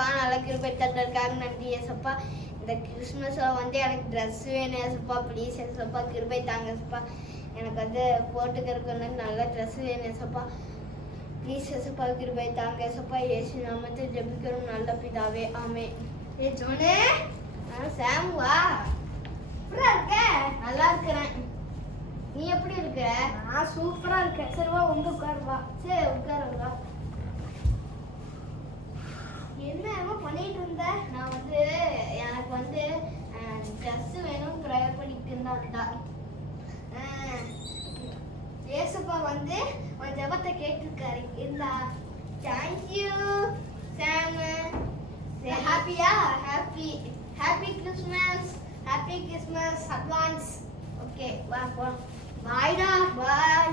ஏசப்பா நல்ல கிருபை தந்ததுக்காக நன்றி ஏசப்பா. இந்த கிறிஸ்மஸில் வந்து எனக்கு ட்ரெஸ் வேணும் ஏசப்பா. ப்ளீஸ் ஏசப்பா கிருபை தாங்க ஏசப்பா. எனக்கு வந்து போட்டுக்கிறதுக்கு வந்து நல்ல ட்ரெஸ் வேணும் ஏசப்பா. ப்ளீஸ் ஏசப்பா கிருபை தாங்க ஏசப்பா. இயேசு நாமத்தை ஜெபிக்கிறோம் நல்ல பிதாவே, ஆமென். ஏ ஜோனே, சாம் வா. எப்படியா இருக்க? நல்லா இருக்கிறேன். நீ எப்படி இருக்க? நான் சூப்பரா இருக்கேன். சரி வா வந்து உட்காரு வா. சரி உட்காரு வா. என்ன பண்ணிட்டு இருந்த? நான் வந்து எனக்கு வந்து ட்ரெஸ் வேணும் ப்ரேயர் பண்ணிட்டு இருந்தா. ஏசப்பா வந்து உன் ஜெபத்தை கேட்டிருக்காரு. இருந்தா தேங்க்யூ சாம். ஹாப்பியா? Happy Christmas. Happy Christmas advance. Okay வா போ. பாய்டா. பாய்.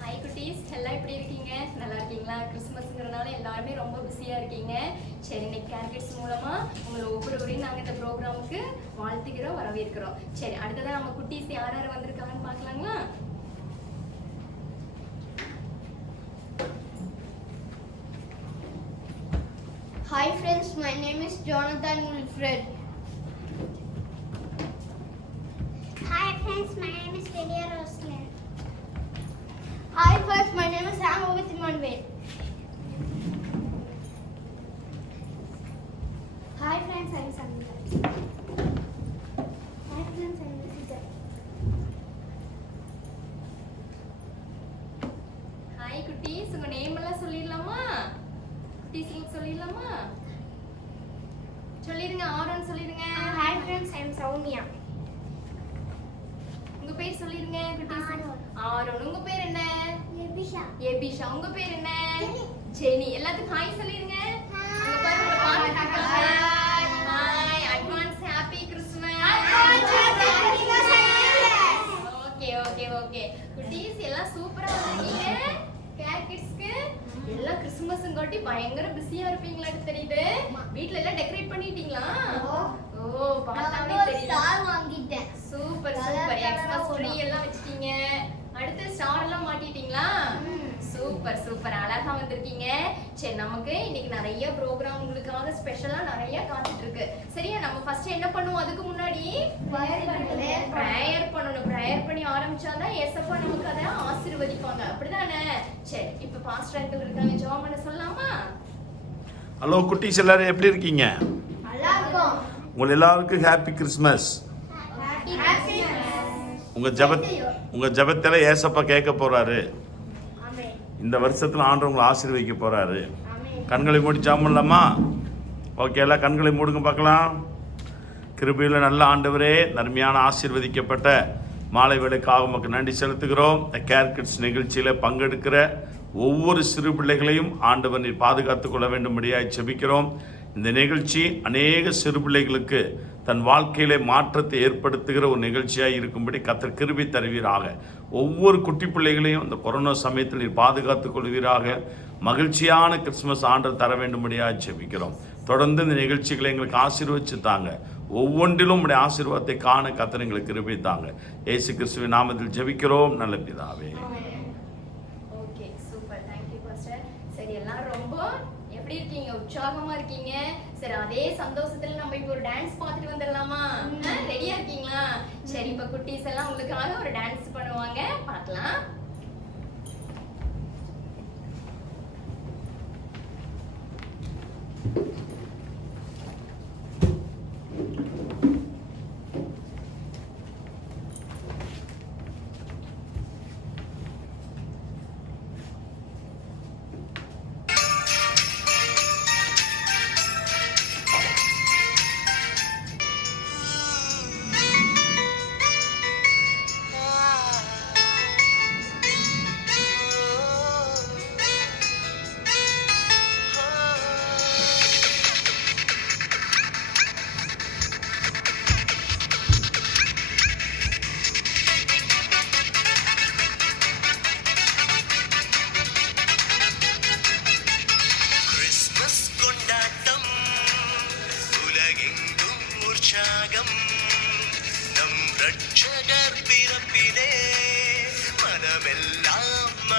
ஹாய் குட்டீஸ், எல்லாம் எப்படி இருக்கீங்க? நல்லா இருக்கீங்களா? கிறிஸ்மஸ்ங்கிறனால எல்லாருமே ரொம்ப பிஸியாக இருக்கீங்க. சரி, இன்னைக்கு கேர்கிட்ஸ் மூலமாக உங்களை ஒவ்வொருவரையும் நாங்கள் இந்த ப்ரோக்ராமுக்கு வாழ்த்துக்கிறோம், வரவேற்கிறோம். சரி, அடுத்ததான் நம்ம குட்டீஸ் யார் யார் வந்திருக்காங்கன்னு பார்க்கலாங்களா? Hi friends, my name is Jonathan Wilfred. Hi friends, my name is Lydia Roslyn. Hi friends, my name is Sam with Emmanuel. Hi friends, I am Samita. Hi friends, I am Nisita. Hi குட்டீஸ், உங்கள் name எல்லாம் சொல்லிடலாமா? குட்டீஸ் சொல்லிடலாமா? சொல்லிடுங்க. ஆரோன்னு சொல்லிடுங்க. Hi friends, I am Soumya. உங்க பேர் சொல்லிடுங்க குட்டீஸ். ஆரோன். உங்க பேர் என்ன? Yebisha. எபிஷா. உங்க பேர் என்ன? ஜெனி. எல்லாத்துக்கும் ஹாய் சொல்லிடுங்க. அங்க பாருங்க, உங்களை பார்த்துட்டு இருக்காங்க. Hi, advance happy Christmas. Okay okay okay குட்டீஸ், எல்லாம் சூப்பரா இருக்கீங்க. கேர் கிட்ஸ்க்கு எல்லாம் கிறிஸ்மஸ்ங்காட்டி பயங்கர பிஸியா இருப்பீங்களான்னு தெரியுது. வீட்ல எல்லாம் டெக்கரேட் பண்ணிட்டீங்களா? ஓ, பார்த்தாலே தெரியுது. ஸ்டார் வாங்கிட்டேன். Super super. எக்ஸ்ட்ராஸ் ட்ரீ எல்லாம் வச்சிட்டீங்க. அடுத்து ஸ்டார் எல்லாம் மாட்டிட்டீங்களா? சூப்பர் சூப்பர், அழகா வந்திருக்கீங்க. சரி, நமக்கு இன்னைக்கு நிறைய ப்ரோக்ராம் உங்களுக்காக ஸ்பெஷலா நிறைய காத்துட்டு இருக்கு. சரியா, நம்ம ஃபர்ஸ்ட் என்ன பண்ணுவோம்? அதுக்கு முன்னாடி ப்ரேயர் பண்ணணும். ப்ரேயர் பண்ணி ஆரம்பிச்சாதான் ஏசப்பா நமக்கு அதை ஆசீர்வதிப்பாங்க. அப்படிதானே? சரி, இப்ப பாஸ்டர் அங்கிள் இருக்காங்க, ஜெபம் பண்ண சொல்லலாமா? ஹலோ குட்டீஸ், எல்லாரும் எப்படி இருக்கீங்க? நல்லா இருக்கும். உங்கள் எல்லாருக்கும் ஹாப்பி கிறிஸ்மஸ். உங்க ஜெபத்துல ஏசப்பா கேட்க போறாரு. இந்த வருஷத்துல ஆண்டவர் உங்களை ஆசீர்வதிக்க போறாரு. கண்களை மூடி ஜெபம் பண்ணலாமா? ஓகே, எல்லாம் கண்களை மூடுங்க பார்க்கலாம். கிருபையில நல்ல ஆண்டவரே, நன்மையான ஆசீர்வதிக்கப்பட்ட மாலை வேளைக்காக உமக்கு நன்றி செலுத்துகிறோம். கேர் கிட்ஸ் நிகழ்ச்சியில் பங்கெடுக்கிற ஒவ்வொரு சிறு பிள்ளைகளையும் ஆண்டவர் நீர் பாதுகாத்துக் கொள்ள வேண்டும்படியாய் ஜெபிக்கிறோம். இந்த நிகழ்ச்சி அநேக சிறு பிள்ளைகளுக்கு தன் வாழ்க்கையிலே மாற்றத்தை ஏற்படுத்துகிற ஒரு நிகழ்ச்சியாக இருக்கும்படி கர்த்தர் கிருபை தருவீராக. ஒவ்வொரு குட்டி பிள்ளைகளையும் இந்த கொரோனா சமயத்தில் நீர் பாதுகாத்துக் கொள்வீராக. மகிழ்ச்சியான கிறிஸ்மஸ் ஆண்டவர் தர வேண்டும்படியாக ஜெபிக்கிறோம். தொடர்ந்து இந்த நிகழ்ச்சிகளை எங்களுக்கு ஆசீர்வதிச்சு தாங்க. ஒவ்வொன்றிலும் உடைய ஆசீர்வாதத்தை காண கர்த்தர் எங்களுக்கு கிருபை தாங்க. இயேசு கிறிஸ்துவின் நாமத்தில் ஜெபிக்கிறோம் நல்ல பிதாவே. Okay, super. Thank you pastor. சரி, எல்லாம் ரொம்ப எப்படி இருக்கீங்க? உற்சாகமா இருக்கீங்க. சரி, அதே சந்தோஷத்துல நம்ம இப்போ ஒரு டான்ஸ் பார்த்துட்டு வந்துடலாமா? ரெடியா இருக்கீங்களா? சரி, இப்ப குட்டீஸ் எல்லாம் உங்களுக்காக ஒரு டான்ஸ் பண்ணுவாங்க, பார்க்கலாம்.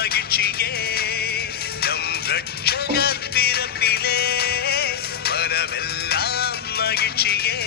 மகிழ்ச்சியே நம் ரட்சகர் பிறப்பிலே மனமெல்லாம் மகிழ்ச்சியே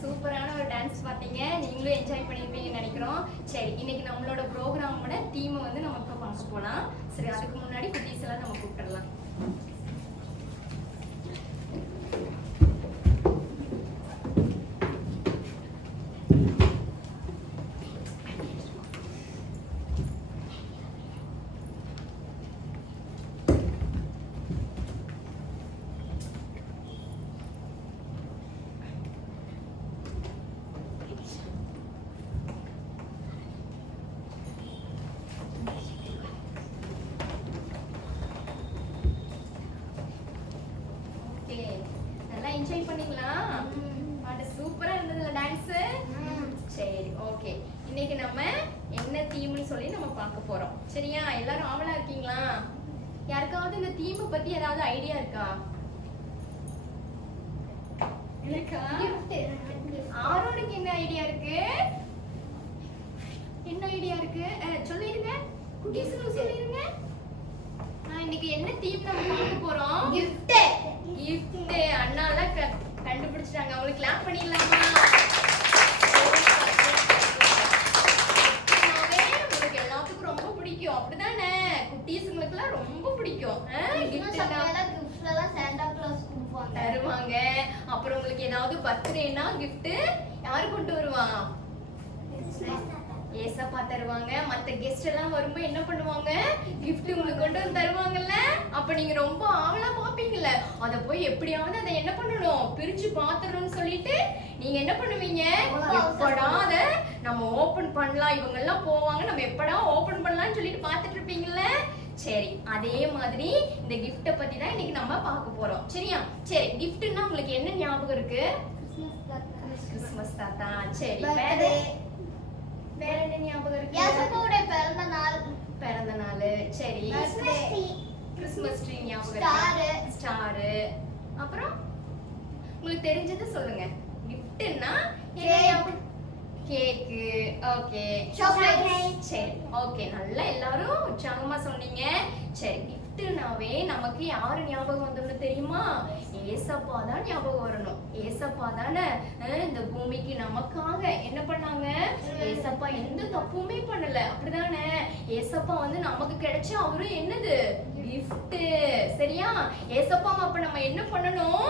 சூப்பரான ஒரு டான்ஸ் பார்த்தீங்க. நீங்களும் என்ஜாய் பண்ணியிருப்பீங்கன்னு நினைக்கிறோம். சரி, இன்னைக்கு நம்மளோட ப்ரோக்ராமோட தீமை வந்து நம்ம இப்போ பார்க்க போகலாம். சரி, அதுக்கு முன்னாடி குட்டீஸ் எல்லாம் நம்ம கூப்பிட்டுடலாம். என்ஜாய் பண்ணீங்களா? பாட்டு சூப்பரா இருந்ததுல டான்ஸ். சரி ஓகே, இன்னைக்கு நம்ம என்ன தீம்னு சொல்லி நம்ம பார்க்க போறோம். சரியா? எல்லாரும் ஆவலா இருக்கீங்களா? யாருக்காவது இந்த தீம் பத்தி ஏதாவது ஐடியா இருக்கா? இருக்கா? ஆரோனுக்கு என்ன ஐடியா இருக்கு? என்ன ஐடியா இருக்கு? சொல்லிருங்க, குட்டீஸ்க்கு சொல்லிருங்க. இன்னைக்கு என்ன தீம் நம்ம பார்க்க போறோம்? gift. அண்ணால கண்டுபிடிச்சிட்டாங்க. அவங்களுக்கு கிளாப் பண்ணிடலாமா? உங்களுக்கு எல்லாத்துக்கும் ரொம்ப பிடிக்கும் அப்படிதானே? குட்டீஸ்ங்களுக்கு எல்லாம் ரொம்ப பிடிக்கும். தருவாங்க. அப்புறம் உங்களுக்கு ஏதாவது பர்த்டேனா gift யாரு கொண்டு வருவா? ஏசப்பா தருவாங்க. மத்த கெஸ்ட் எல்லாம் வரும்போது என்ன பண்ணுவாங்க? gift உங்களுக்கு கொண்டு வந்து தருவாங்கல்ல. அப்ப நீங்க ரொம்ப ஆவலா பாப்பீங்கல்ல, அத போய் எப்படியாவது அதை என்ன பண்ணணும், பிரிச்சு பாத்துறணும்னு சொல்லிட்டு நீங்க என்ன பண்ணுவீங்க? எப்படா அத நம்ம ஓபன் பண்ணலாம், இவங்க எல்லாம் போவாங்க, நம்ம எப்படா ஓபன் பண்ணலாம்னு சொல்லிட்டு பாத்துட்டு இருப்பீங்கல்ல. சரி, அதே மாதிரி இந்த gift பத்தி தான் இன்னைக்கு நம்ம பார்க்க போறோம். சரியா? சரி, giftனா உங்களுக்கு என்ன ஞாபகம் இருக்கு? கிறிஸ்மஸ் தாத்தா. சரி, வேற என்ன ஞாபகம் இருக்கு? ஏசப்பாவோட பிறந்த நாள். பிறந்த நாள். சரி, கிறிஸ்மஸ் ட்ரீ ஞாபகம் இருக்கு. ஸ்டார். அப்புறம் உங்களுக்கு தெரிஞ்சது சொல்லுங்க. கிஃப்ட்னா கேக்கு. Okay, chocolate. சரி ஓகே, நல்லா எல்லாரும் உற்சாகமா சொன்னீங்க. சரி, கிஃப்ட்னாவே நமக்கு யாரு ஞாபகம் வந்துன்னு தெரியுமா? ஏசப்பா தான் ஞாபகம் வரணும். ஏசப்பா தானே இந்த பூமிக்கு நமக்காக என்ன பண்ணாங்க? ஏசப்பா எந்த தப்புமே பண்ணல அப்படிதானே? ஏசப்பா வந்து நமக்கு கிடைச்ச அவரு என்னது? கிஃப்ட். சரியா? ஏசப்பா அப்ப நம்ம என்ன பண்ணணும்?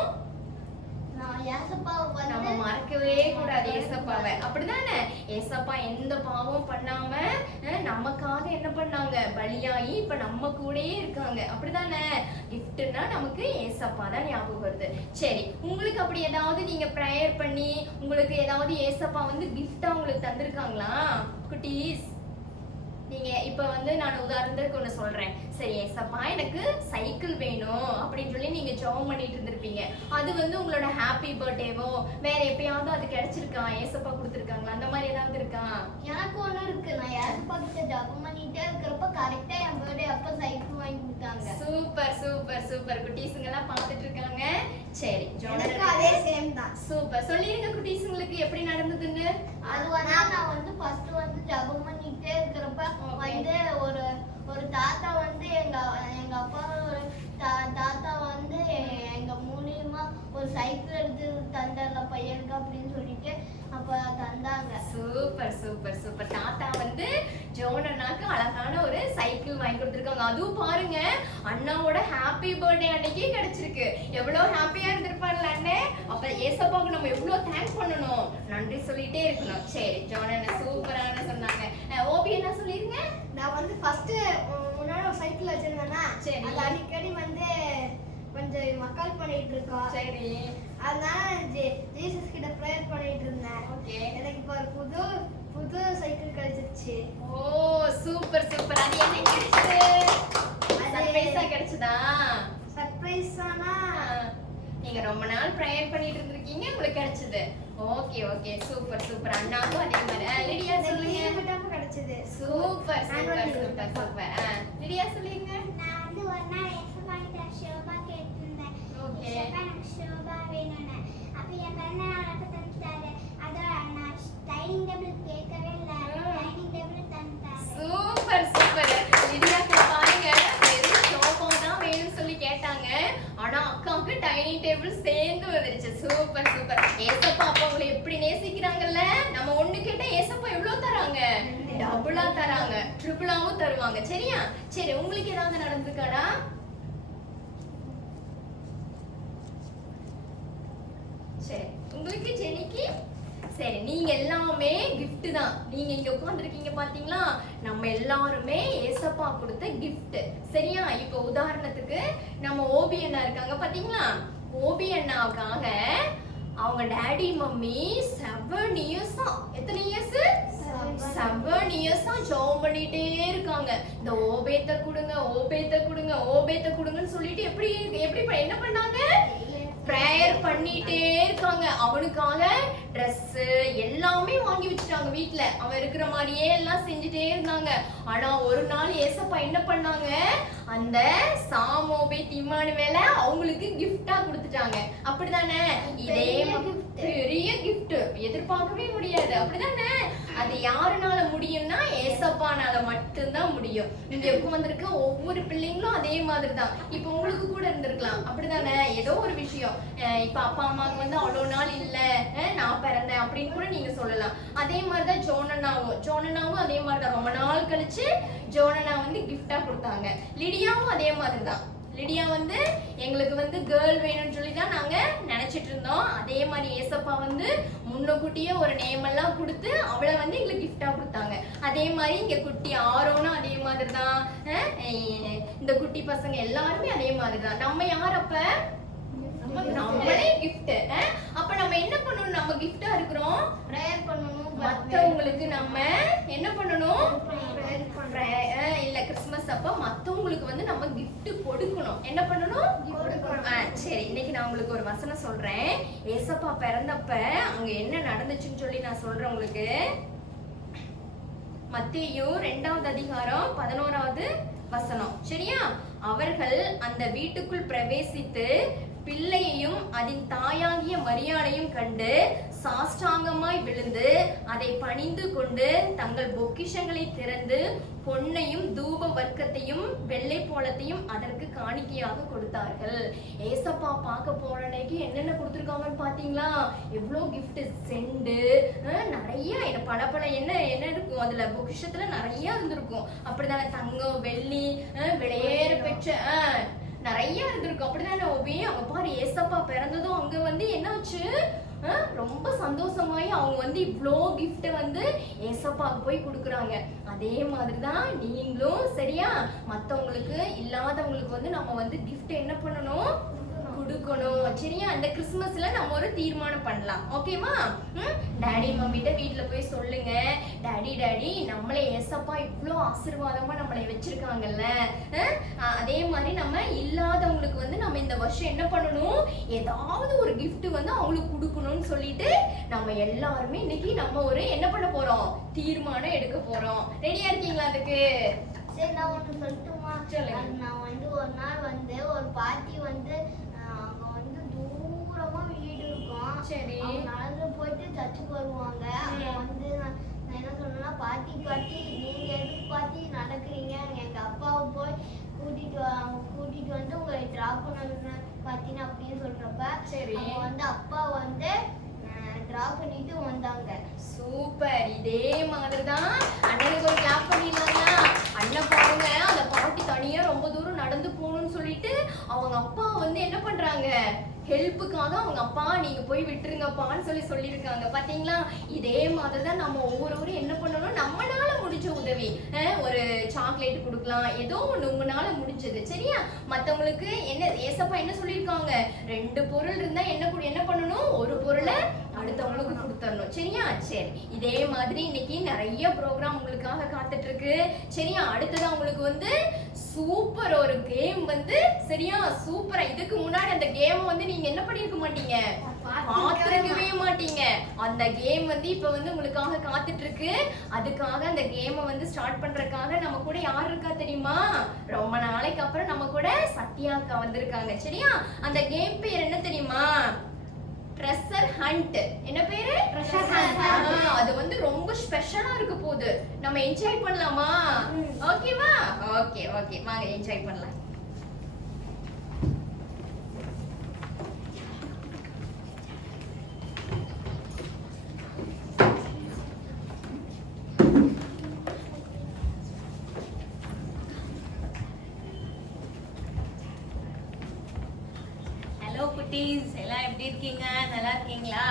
நம்ம மறக்கவே கூடாது ஏசப்பாவை அப்படிதானே? ஏசப்பா எந்த பாவம் பண்ணாம நமக்காக என்ன பண்ணாங்க? பலியாகி இப்ப நம்ம கூடயே இருக்காங்க அப்படிதானே? கிஃப்ட்னா நமக்கு ஏசப்பா தான் ஞாபகம் வருது. சரி, உங்களுக்கு அப்படி ஏதாவது நீங்க ப்ரேயர் பண்ணி உங்களுக்கு ஏதாவது ஏசப்பா வந்து கிஃப்டா உங்களுக்கு தந்திருக்காங்களா குட்டீஸ்? நீங்க இப்ப வந்து நான் உதாரணத்துக்கு ஒண்ணு சொல்றேன். சரி, ஏசப்பா எனக்கு சைக்கிள் வேணும் அப்படின்னு சொல்லி நீங்க ஜெபம் பண்ணிட்டு இருந்திருப்பீங்க. அது வந்து உங்களோட ஹாப்பி பர்த்டேவோ வேற எப்பயாவது அது கிடைச்சிருக்கா? ஏசப்பா கொடுத்துருக்காங்களா? அந்த மாதிரி ஏதாவது இருக்கா? எனக்கு ஒண்ணு இருக்கு. நான் ஏசப்பா கிட்ட ஜெபம் பண்ணிட்டே இருக்கிறப்ப கரெக்டா என் பர்த்டே அப்ப சைக்கிள் வாங்கி கொடுத்தாங்க. Super super super. குட்டீஸ்ங்க எல்லாம் பார்த்துட்டு இருக்காங்க. சரி, எனக்கு அதே சேம் தான். சூப்பர். சொல்லிருங்க குட்டீஸ்ங்களுக்கு எப்படி நடந்ததுன்னு. அது வந்து நான் வந்து ஃபர்ஸ்ட் வந்து ஜெபம் பண்ணிட்டே இருக்கிறப்ப வந்து ஒரு தாத்தா வந்து எங்க அப்பா ஒரு தாத்தா வந்து எங்க மூலியமா ஒரு சைக்கிள் எடுத்து தந்தார்ல பையனுக்கு அப்படின்னு சொல்லிட்டு அப்ப தந்தாங்க. Super super super. தாத்தா வந்து ஜோன் அண்ணாக்கு அழகான ஒரு சைக்கிள் வாங்கி கொடுத்துருக்காங்க. அதுவும் பாருங்க, அண்ணாவோட ஹாப்பி பர்த்டே அன்னைக்கே கிடைச்சிருக்கு. எவ்வளவு ஹாப்பியா இருந்திருப்பாருல அண்ணே. அப்ப ஏசப்பாவுக்கு நம்ம எவ்வளவு தேங்க்ஸ் பண்ணணும், நன்றி சொல்லிட்டே இருக்கணும். சரி, ஜோன் அண்ணா சூப்பரான சொன்னாங்க. ஓபி என்ன சொல்லிருங்க? நான் வந்து ஃபர்ஸ்ட் முன்னாடி ஒரு சைக்கிள் வச்சிருந்தேன்னா, சரி, அது அடிக்கடி வந்து கொஞ்சம் மக்கள் பண்ணிட்டு இருக்கோம். சரி, அதனால ஜீசஸ் கிட்ட ப்ரேயர் பண்ணிட்டு இருந்தேன். ஓகே, எனக்கு இப்போ ஒரு புது சைக்கிள் கிடைச்சிருச்சு. ஓ சூப்பர் சூப்பர். அது என்ன கிடைச்சது? சர்ப்ரைஸா கிடைச்சதா? சர்ப்ரைஸானா நீங்க ரொம்ப நாள் ப்ரேயர் பண்ணிட்டு இருந்திருக்கீங்க, உங்களுக்கு கிடைச்சது. Okay okay, super super. அண்ணாவும் அதே மாதிரி. லிடியா சொல்லுங்க. கிடைச்சது. Super super super super. Lydia சொல்லுங்க. நான் வந்து ஒரு நாள் ஏசப்பா கிட்ட ஷோபா கேட்டிருந்தேன். ஓகே, ஏசப்பா எனக்கு ஷோபா வேணும்னு. அப்ப என் பிறந்த நாள் அப்ப தந்துட்டாரு. அதோட நான் டைனிங் டேபிள் கேட்கவே இல்லை, டைனிங் டேபிள் தந்துட்டாரு. Super super. லிடியாக்கு பாருங்க, வெறும் ஷோபா தான் வேணும்னு சொல்லி கேட்டாங்க, ஆனா அக்காவுக்கு டைனிங் டேபிள் சேர்ந்து வந்துருச்சு. Super super. ஏசப்பா அப்பா உங்களை எப்படி நேசிக்கிறாங்கல்ல. நம்ம ஒண்ணு கேட்டா ஏசப்பா எவ்வளவு தராங்க? டபுளா தராங்க, ட்ரிபிளாவும் தருவாங்க. சரியா? சரி, உங்களுக்கு ஏதாவது நடந்துருக்காடா? சரி, உங்களுக்கு ஜெனிக்கு? சரி, நீங்க எல்லாமே gift தான். நீங்க இங்க உட்கார்ந்திருக்கீங்க பாத்தீங்களா? நம்ம எல்லாருமே ஏசப்பா கொடுத்த gift. சரியா? இப்போ உதாரணத்துக்கு நம்ம ஓபி அண்ணா இருக்காங்க பாத்தீங்களா? ஓபி அண்ணாவுக்காக அவங்க டாடி மம்மி 7 இயர்ஸா, எத்தனை இயர்ஸ்? 7 இயர்ஸா ஜாப் பண்ணிட்டே இருக்காங்க. இந்த ஓபேத்த கொடுங்க, ஓபேத்த கொடுங்க, ஓபேத்த கொடுங்கன்னு சொல்லிட்டு எப்படி என்ன பண்ணாங்க? ப்ரேயர் பண்ணிட்டே இருக்காங்க. அவனுக்காக ட்ரெஸ் எல்லாமே வாங்கி வச்சுட்டாங்க வீட்ல. அவன் இருக்கிற மாதிரியே எல்லாம் செஞ்சுட்டே இருந்தாங்க. ஆனா ஒரு நாள் ஏசப்பா என்ன பண்ணாங்க, அந்த சாமோபே திம்மானுவேல அவங்களுக்கு கிஃப்டா கொடுத்துட்டாங்க. அப்படிதானே? இதே பெரிய கிஃப்ட் எதிர்பார்க்கவே முடியாது. அப்படிதானே? அது யாருனால முடியும்னா ஏசப்பானால மட்டும்தான் முடியும். இங்க உட்கார்ந்திருக்க ஒவ்வொரு பிள்ளைங்களும் அதே மாதிரி தான். இப்ப உங்களுக்கு கூட இருந்திருக்கலாம். அப்படிதானே? ஏதோ ஒரு விஷயம், இப்ப அப்பா அம்மாவுக்கு வந்து அவ்வளவு நாள் இல்ல, நான் பிறந்தேன் அப்படின்னு கூட நீங்க சொல்லலாம். அதே மாதிரிதான் ஜோனனாவும் அதே மாதிரிதான். ரொம்ப நாள் கழிச்சு ஜோனனா வந்து கிஃப்டா கொடுத்தாங்க. லிடியாவும் அதே மாதிரிதான். லிடியா வந்து எங்களுக்கு வந்து கேர்ள் வேணும்னு சொல்லி தான் நாங்க நினைச்சிட்டு இருந்தோம். அதே மாதிரி ஏசப்பா வந்து முன்னக்கூட்டியே ஒரு நேம் எல்லாம் கொடுத்து அவளை வந்து எங்களுக்கு கிஃப்டா கொடுத்தாங்க. அதே மாதிரி இங்க குட்டி ஆரோனும் அதே மாதிரி தான். இந்த குட்டி பசங்க எல்லாருமே அதே மாதிரி தான். நம்ம யார் அப்ப? நம்மளே கிஃப்ட். அப்ப நம்ம என்ன பண்ணணும்? நம்ம கிஃப்டா இருக்கிறோம், ப்ரேயர் பண்ணணும். மத்தவங்களுக்கு நம்ம என்ன பண்ணணும்? இல்ல கிறிஸ்மஸ் அப்ப மத்தவங்களுக்கு வந்து நம்ம gift கொடுக்கணும். என்ன பண்ணணும்? சரி, இன்னைக்கு நான் உங்களுக்கு ஒரு வசனம் சொல்றேன். ஏசப்பா பிறந்தப்ப அங்க என்ன நடந்துச்சுன்னு சொல்லி நான் சொல்றேன் உங்களுக்கு. மத்தேயு 2வது அதிகாரம் 11வது வசனம். சரியா? அவர்கள் அந்த வீட்டுக்குள் பிரவேசித்து பிள்ளையையும் அதன் தாயாகிய மரியாளையும் கண்டு சாஷ்டாங்கமாய் விழுந்து அதை பணிந்து கொண்டு தங்கள் பொக்கிஷங்களை திறந்து பொன்னையும் தூப வர்க்கத்தையும் வெள்ளை போலத்தையும் அதற்கு காணிக்கையாக கொடுத்தார்கள். ஏசப்பா பார்க்க போற அன்னைக்கு என்னென்ன கொடுத்துருக்காங்கன்னு பாத்தீங்களா? எவ்வளவு கிஃப்ட், செண்டு, நிறைய பல என்ன இருக்கும் அதுல, பொக்கிஷத்துல நிறைய இருந்திருக்கும். அப்படிதானே? தங்கம், வெள்ளி, விலையேற பெற்ற நிறைய இருந்திருக்கும். அப்படிதானே ஓபி? அவங்க பாரு, ஏசப்பா பிறந்ததும் அங்க வந்து என்னாச்சு, ரொம்ப சந்தோஷமாயி அவங்க வந்து இவ்வளோ கிஃப்ட வந்து ஏசப்பாவுக்கு போய் கொடுக்குறாங்க. அதே மாதிரிதான் நீங்களும் சரியா மத்தவங்களுக்கு இல்லாதவங்களுக்கு வந்து நம்ம வந்து கிஃப்ட் என்ன பண்ணணும்? கொடுக்கணும். சரியா? அந்த கிறிஸ்மஸ்ல நம்ம ஒரு தீர்மானம் பண்ணலாம். ஓகேவா? டாடி மம்மிட்ட வீட்டுல போய் சொல்லுங்க, டாடி நம்மளை ஏசப்பா இவ்வளோ ஆசீர்வாதமா நம்மளை வச்சிருக்காங்கல்ல, அதே மாதிரி நம்ம இல்லாதவங்களுக்கு வந்து நம்ம இந்த வருஷம் என்ன பண்ணணும், ஏதாவது ஒரு கிஃப்ட் வந்து அவங்களுக்கு கொடுக்கணும்னு சொல்லிட்டு நம்ம எல்லாருமே இன்னைக்கு நம்ம ஒரு என்ன பண்ண போறோம், தீர்மானம் எடுக்க போறோம். ரெடியா இருக்கீங்களா அதுக்கு? சரி, நான் ஒன்று சொல்லட்டுமா? நான் வந்து ஒரு நாள் வந்து ஒரு பாட்டி வந்து அங்க வந்து தூரமா வீடு இருக்கும். சரி. நடந்து போயிட்டு சர்ச்சுக்கு வருவாங்க. அங்க வந்து நான் என்ன சொன்னேன்னா, பாட்டி நீங்க எதுக்கு பாட்டி நடக்கிறீங்க? எங்க அப்பாவை போய் கூட்டிட்டு வந்து உங்களை டிராப் பண்ண பாத்தீங்கன்னா அப்படின்னு சொல்றப்ப சரி வந்து அப்பா வந்து டிராப் பண்ணிட்டு வந்தாங்க. சூப்பர். இதே மாதிரிதான் அண்ணனுக்கு ஒரு கிளாப் பண்ணிடலாங்களா? அண்ணன் பாருங்க, அந்த பாட்டி தனியா ரொம்ப தூரம் நடந்து போகணும்னு சொல்லிட்டு அவங்க அப்பா வந்து என்ன பண்றாங்க, ஹெல்ப்புக்காக அவங்க அப்பா நீங்க போய் விட்டுருங்கப்பான்னு சொல்லியிருக்காங்க. பாத்தீங்களா? இதே மாதிரிதான் நம்ம ஒவ்வொருவரும் என்ன பண்ணணும், நம்மளால முடிஞ்ச உதவி, ஒரு சாக்லேட் கொடுக்கலாம், ஏதோ ஒண்ணு உங்களால முடிஞ்சது. சரியா? மத்தவங்களுக்கு என்ன ஏசப்பா என்ன சொல்லியிருக்காங்க, 2 பொருள் இருந்தா என்ன பண்ணணும், ஒரு பொருளை அடுத்தவங்களுக்கு கொடுத்துடணும். சரியா? சரி, இதே மாதிரி இன்னைக்கு நிறைய ப்ரோக்ராம் உங்களுக்காக காத்துட்டு இருக்கு. சரியா? அடுத்ததான் உங்களுக்கு வந்து சூப்பர் ஒரு கேம் வந்து, சரியா, சூப்பரா. இதுக்கு முன்னாடி அந்த கேம் வந்து நீங்க என்ன பண்ணிருக்க மாட்டீங்க, பார்த்திருக்கவே மாட்டீங்க. அந்த கேம் வந்து இப்ப வந்து உங்களுக்காக காத்துட்டு இருக்கு. அதுக்காக அந்த கேமை வந்து ஸ்டார்ட் பண்றதுக்காக நம்ம கூட யார் இருக்கா தெரியுமா? ரொம்ப நாளைக்கு அப்புறம் நம்ம கூட சத்யா அக்கா வந்திருக்காங்க. சரியா? அந்த கேம் பேர் என்ன தெரியுமா? Treasure hunt. என்ன பேரு? Treasure hunt. அது வந்து ரொம்ப ஸ்பெஷலா இருக்க போகுது. நம்ம என்ஜாய் பண்ணலாமா? ஓகேவா? ஓகே வாங்க என்ஜாய் பண்ணலாம். எல்லாம் எப்படி இருக்கீங்க? நல்லா இருக்கீங்களா?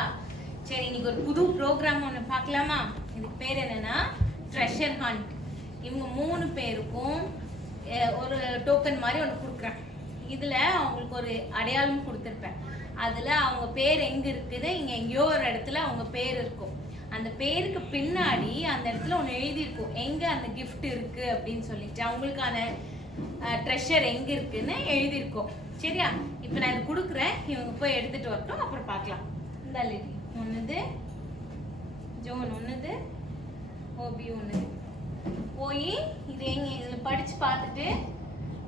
சரி, இன்னைக்கு ஒரு புது ப்ரோக்ராம் ஒன்று பார்க்கலாமா? இதுக்கு பேர் என்னன்னா ட்ரெஷர் ஹண்ட். இவங்க 3 பேருக்கும் ஒரு டோக்கன் மாதிரி ஒன்று கொடுக்குறேன். இதில் அவங்களுக்கு ஒரு அடையாளம் கொடுத்துருப்பேன். அதில் அவங்க பேர் எங்கே இருக்குது, இங்கே எங்கேயோ ஒரு இடத்துல அவங்க பேர் இருக்கும். அந்த பேருக்கு பின்னாடி அந்த இடத்துல ஒன்று எழுதியிருக்கும், எங்கே அந்த கிஃப்ட் இருக்குது அப்படின்னு சொல்லிட்டு, அவங்களுக்கான ட்ரெஷர் எங்கே இருக்குன்னு எழுதியிருக்கோம். சரியா? இப்போ இப்போ நான் இது கொடுக்குறேன், இவங்க போய் எடுத்துட்டு வரட்டும், அப்புறம் பார்க்கலாம். இந்த லிடி ஒன்றுது, ஜோன் ஒன்றுது, ஓபி ஒன்றுது. போய் இது எங்க இதில் படிச்சு பார்த்துட்டு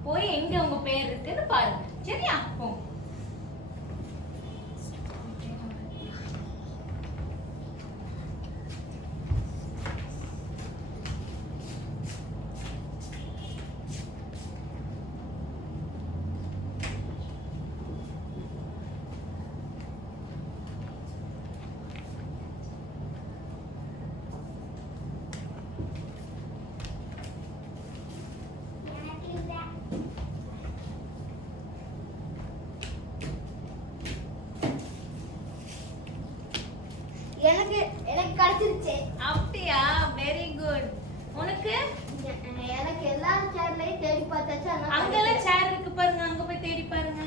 போய் எங்க உங்க பேர் இருக்குன்னு பாருங்க. சரியா? போ. எனக்கு இல்லை. எனக்கு எனக்கு கிடைச்சிருச்சு. அப்படியா? Very good. உனக்கு எனக்கு எல்லா சேர்லையும் தேடி பார்த்தாச்சு. ஆனா அங்கெல்லாம் சேர் இருக்கு பாருங்க, அங்க போய் தேடி பாருங்க.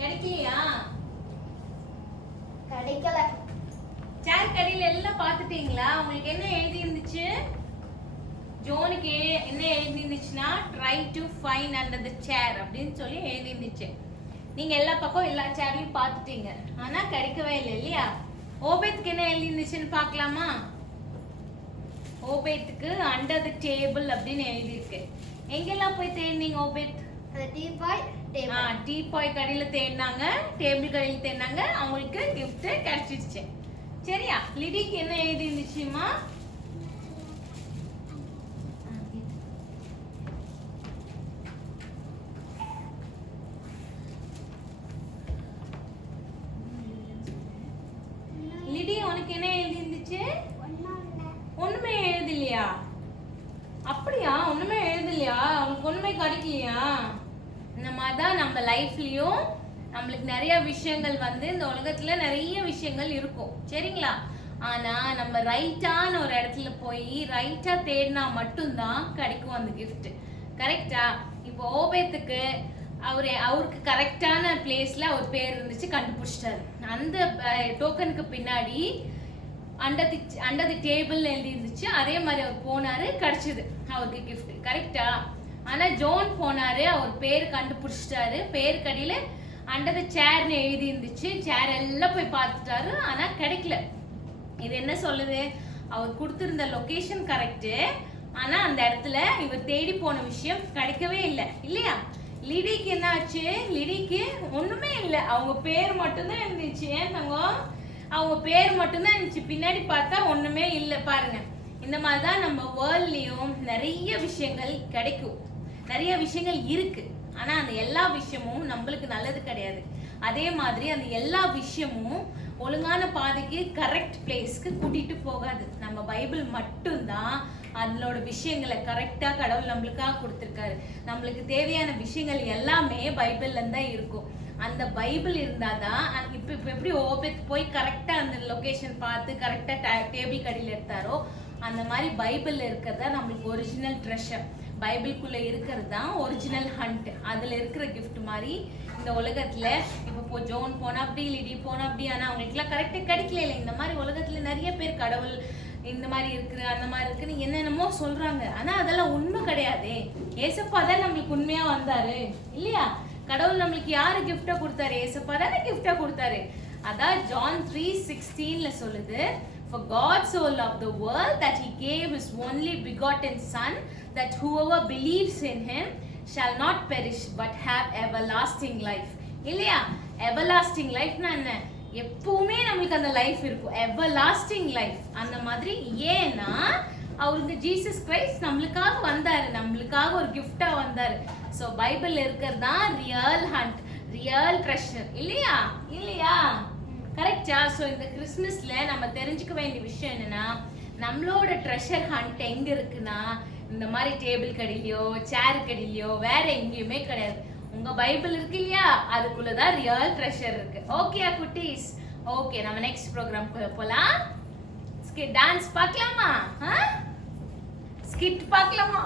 கிடைக்கலையா? கிடைக்கல. சேர் கடையில எல்லாம் பார்த்துட்டீங்களா? உங்களுக்கு என்ன எழுதி இருந்துச்சு? ஜோனுக்கு என்ன எழுதி இருந்துச்சுன்னா try to find under the chair அப்படின்னு சொல்லி எழுதி இருந்துச்சு. நீங்க எல்லா பக்கம் எல்லா சேர்லையும் பார்த்துட்டீங்க, ஆனா கிடைக்கவே இல்லை இல்லையா? ஓபேத்துக்கு என்ன எழுதி இருந்துச்சுன்னு பார்க்கலாமா? ஓபேத்துக்கு அண்டர் தி டேபிள் அப்படின்னு எழுதி இருக்கு. எங்கெல்லாம் போய் தேடினீங்க ஓபேத்? அந்த டீபாய் டேபிள். டீபாய் கடையில தேடினாங்க, டேபிள் கடையில தேடினாங்க, அவங்களுக்கு gift கிடைச்சிருச்சு. சரியா? லிடிக்கு என்ன எழுதி இருந்துச்சுமா? லிடி உனக்கு என்ன எழுதி இருந்துச்சு? ஒண்ணும் இல்லை. ஒண்ணுமே எழுதலையா? அப்படியா? ஒண்ணுமே எழுதலையா? உனக்கு ஒண்ணுமே கிடைக்கலையா? இந்த மாதிரி தான் நம்ம லைஃப்லயும் நம்மளுக்கு நிறைய விஷயங்கள் வந்து இந்த உலகத்துல நிறைய விஷயங்கள் இருக்கும். சரிங்களா? ஆனா நம்ம ரைட்டான ஒரு இடத்துல போய் ரைட்டா தேடினா மட்டும்தான் கிடைக்கும் அந்த gift. கரெக்டா? இப்போ ஓபேத்துக்கு அவருக்கு கரெக்டான பிளேஸ்ல அவர் பேர் இருந்துச்சு, கண்டுபிடிச்சிட்டாரு. அந்த டோக்கனுக்கு பின்னாடி அண்டர் தி டேபிள் எழுதி இருந்துச்சு. அதே மாதிரி அவர் போனாரு, கிடைச்சது அவருக்கு gift. கரெக்டா? ஆனா ஜோன் போனாரு, அவர் பேர் கண்டுபிடிச்சிட்டாரு. பேர் கடியில அண்டர் தி சேர்னு எழுதி இருந்துச்சு. சேர் எல்லாம் போய் பார்த்துட்டாரு, ஆனா கிடைக்கல. இது என்ன சொல்லுது? அவர் கொடுத்திருந்த லொகேஷன் கரெக்ட், ஆனா அந்த இடத்துல இவர் தேடி போன விஷயம் கிடைக்கவே இல்லை இல்லையா? லிடிக்கு என்ன ஆச்சு? லிடிக்கு ஒண்ணுமே இல்லை, அவங்க பேர் மட்டும்தான் இருந்துச்சு. ஏன் தங்கம்? அவங்க பேர் மட்டும்தான் இருந்துச்சு, பின்னாடி பார்த்தா ஒண்ணுமே இல்லை. பாருங்க, இந்த மாதிரிதான் நம்ம வேர்ல்ட்லயும் நிறைய விஷயங்கள் கிடைக்கும், நிறைய விஷயங்கள் இருக்கு. ஆனா அந்த எல்லா விஷயமும் நம்மளுக்கு நல்லது கிடையாது. அதே மாதிரி அந்த எல்லா விஷயமும் ஒழுங்கான பாதைக்கு கரெக்ட் பிளேஸ்க்கு கூட்டிட்டு போகாது. நம்ம பைபிள் மட்டும்தான் அதனோட விஷயங்களை கரெக்டா கடவுள் நம்மளுக்காக கொடுத்திருக்காரு. நம்மளுக்கு தேவையான விஷயங்கள் எல்லாமே பைபிள்ல தான் இருக்கும். அந்த பைபிள் இருந்தாதான் இப்ப எப்படி ஓபேத் போய் கரெக்டா அந்த லொகேஷன் பார்த்து கரெக்டா டேபிள் கடையில எடுத்தாரோ, அந்த மாதிரி பைபிள்ல இருக்கிறதா நம்மளுக்கு ஒரிஜினல் ட்ரெஷர். பைபிள்குள்ள இருக்கிறது தான் ஒரிஜினல் ஹண்ட். அதுல இருக்கிற gift மாதிரி இந்த உலகத்துல இப்போ ஜோன் போனா அப்படி, லிடி போனா அப்படி, ஆனா அவங்களுக்கு எல்லாம் கரெக்டா கிடைக்கல. இல்லை, இந்த மாதிரி உலகத்துல நிறைய பேர் கடவுள் இந்த மாதிரி இருக்குது அந்த மாதிரி இருக்குன்னு என்னென்னமோ சொல்றாங்க. ஆனா அதெல்லாம் உண்மை கிடையாது. ஏசப்பா தான் நம்மளுக்கு உண்மையா வந்தாரு இல்லையா? கடவுள் நம்மளுக்கு யாரு கிஃப்டா கொடுத்தாரு? ஏசப்பா தானே கிஃப்டா கொடுத்தாரு. அதான் ஜான் 3:16ல சொல்லுது, For God so loved the world that he gave his only begotten son, that whoever believes in him shall not perish but have everlasting life. இல்லையா? everlasting lifeனா என்ன? எப்பவுமே நம்மளுக்கு அந்த லைஃப் இருக்கும், everlasting life. அந்த மாதிரி ஏன்னா அவருக்கு ஜீசஸ் கிரைஸ்ட் நம்மளுக்காக வந்தாரு, நம்மளுக்காக ஒரு கிஃப்டா வந்தாரு. ஸோ பைபிள் இருக்கிறது தான் ரியல் ஹண்ட், ரியல் ட்ரெஷர் இல்லையா? இல்லையா? கரெக்டா? ஸோ இந்த கிறிஸ்மஸ்ல நம்ம தெரிஞ்சுக்க வேண்டிய விஷயம் என்னன்னா, நம்மளோட ட்ரெஷர் ஹண்ட் எங்க இருக்குன்னா இந்த மாதிரி டேபிள் கடையிலையோ சேர் கடையிலையோ வேற எங்கேயுமே கிடையாது. உங்க பைபிள் இருக்கு இல்லையா? அதுக்குள்ளதான் ரியல் ட்ரெஷர் இருக்கு. ஓகேயா குட்டீஸ்? ஓகே, நம்ம நெக்ஸ்ட் ப்ரோக்ராம் போலாம். டான்ஸ் பார்க்கலாமா? ஸ்கிட் பார்க்கலாமா?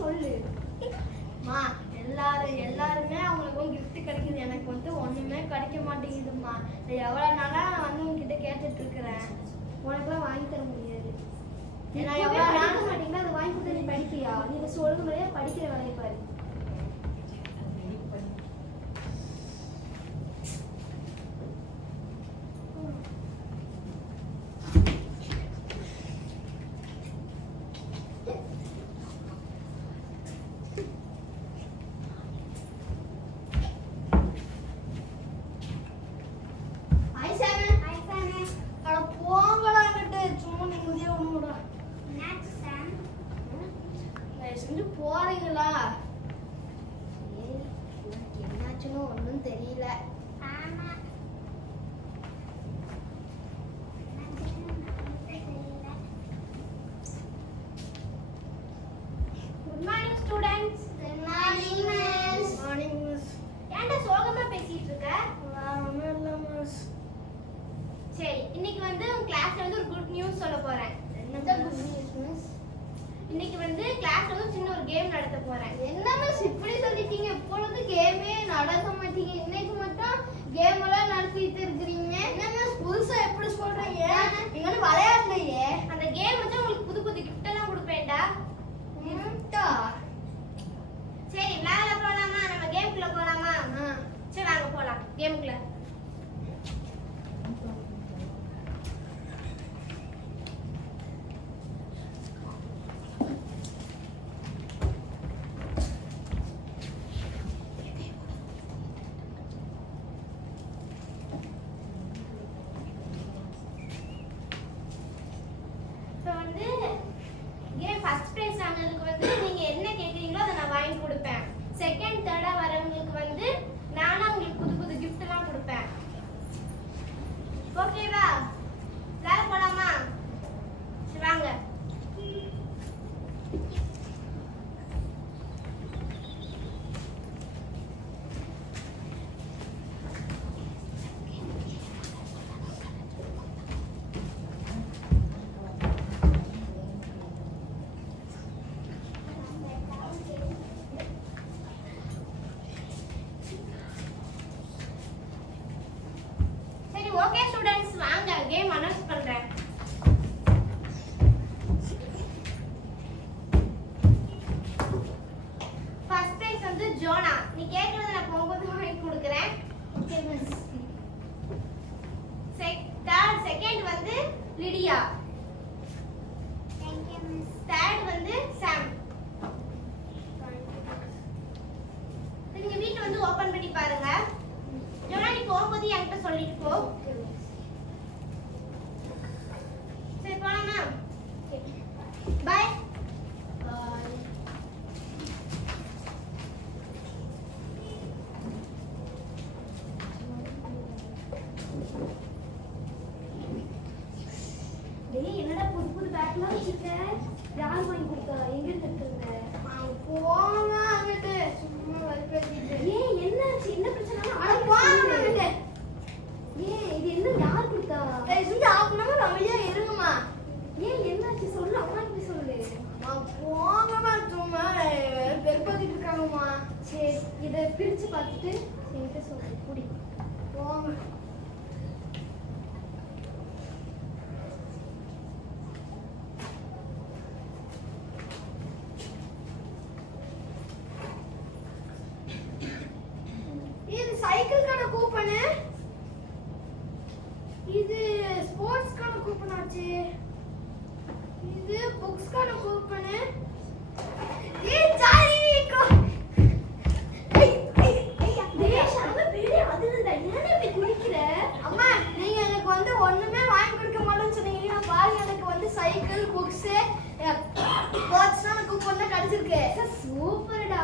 சொல்லு. மா எல்லாருமே அவங்களுக்கும் gift கிடைக்குது, எனக்கு வந்து ஒண்ணுமே கிடைக்க மாட்டேங்குதும்மா. எவ்வளவு நாளா நான் வந்து உங்ககிட்ட கேட்டுட்டு இருக்கிறேன், உனக்குலாம் வாங்கி தர முடியாது. நான் எவ்வளவு நாள் மாட்டீங்களா அதை வாங்கி கொடுத்து நீ படிப்பியா? நீங்க சொல்லுங்க மாதிரியே படிக்கிற வேலையை பாரு. போறீங்களா? என்னாச்சுன்னு ஒன்றும் தெரியல. Good morning students. Good morning miss. Morning miss. ஏன்டா சோகமா பேசிட்டு இருக்க? ஒன்றும் இல்லை மிஸ். சரி, இன்னைக்கு வந்து உங்க கிளாஸ்ல வந்து ஒரு குட் நியூஸ் சொல்ல போறேன். என்ன குட் நியூஸ் மிஸ்? இன்னைக்கு வந்து கிளாஸ்ல வந்து சின்ன ஒரு கேம் நடத்த போறேன். என்ன மிஸ் இப்படி சொல்லிட்டீங்க? எப்பொழுது கேமே நடத்த மாட்டீங்க, இன்னைக்கு மட்டும் கேம் எல்லாம் நடத்திட்டு இருக்கிறீங்க. என்ன மிஸ் புதுசா எப்படி சொல்றீங்க? நீங்க வந்து விளையாடலையே. அந்த கேம் வந்து உங்களுக்கு புது புது கிஃப்ட் எல்லாம் கொடுப்பேன்டா. கிஃப்டா? சரி, விளையாட போலாமா? நம்ம கேம்குள்ள போலாமா? சரி வாங்க போலாம் கேம்குள்ள. இப்போ வந்து கேம் ஃபர்ஸ்ட் பிரைஸ் வாங்குறதுக்கு வந்து நீங்க என்ன கேக்குறீங்களோ அதை நான் வாங்கி கொடுப்பேன். செகண்ட் தேர்டா வரவங்களுக்கு வந்து நானா உங்களுக்கு புது புது gift எல்லாம் கொடுப்பேன். ஓகேவா? விளையாட போலாமா? சரி வாங்க. சரி ஓகே ஸ்டூடண்ட்ஸ், வாங்க கேம் அனௌன்ஸ் பண்றேன். ஃபர்ஸ்ட் பிரைஸ் வந்து ஜோனா. நீ கேக்குறத நான் போகும்போது வாங்கி கொடுக்கிறேன். Okay miss. செகண்ட் வந்து Lydia. Thank you miss. Third வந்து சாம். நீங்க வீட்ல வந்து ஓபன் பண்ணி பாருங்க. ஜோனா நீ போகும்போது என்கிட்ட சொல்லிட்டு போ. Okay miss. சரி போலாமா? பை. பாய். டேய் என்னடா புது புது பேக்லாம் வச்சிருக்க? யார் வாங்கி கொடுத்தா? எங்க இருந்து எடுத்துருந்த? போங்க அங்கிட்டு. சும்மா வலிப்பேத்திட்டு. ஏன் என்னாச்சு? என்ன பிரச்சனை? அட போங்க அங்கிட்டு. ஏன் இது என்ன யார் கொடுத்தா? ஏய் சும்மா half an hour அமைதியா இருங்கம்மா. ஏன் என்னாச்சு சொல்லு, அம்மா கிட்ட சொல்லு. அம்மா போங்கம்மா, சும்மா வெறுப்பாத்திட்டு இருக்காங்கம்மா. சரி இதை பிரிச்சு பார்த்துட்டு என்கிட்ட சொல்லு. குடி போங்க. இது சைக்கிள்கான கூப்பனு, இது ஸ்போர்ட்ஸ்கான கூப்பன் ஆச்சு, இது புக்ஸ்கான கூப்பனு. ஏய் ஜாலி கோ. ஏய் ஷாம பேடி அதுல என்னடா இப்படி குளிக்கிற? அம்மா நீங்க எனக்கு வந்து ஒண்ணுமே வாங்கி கொடுக்க மாட்டேன்னு சொன்னீங்க. பாருங்க எனக்கு வந்து சைக்கிள், புக்ஸ், ஸ்போர்ட்ஸ்கான கூப்பன் தான் கிடைச்சிருக்கு. சூப்பர்டா.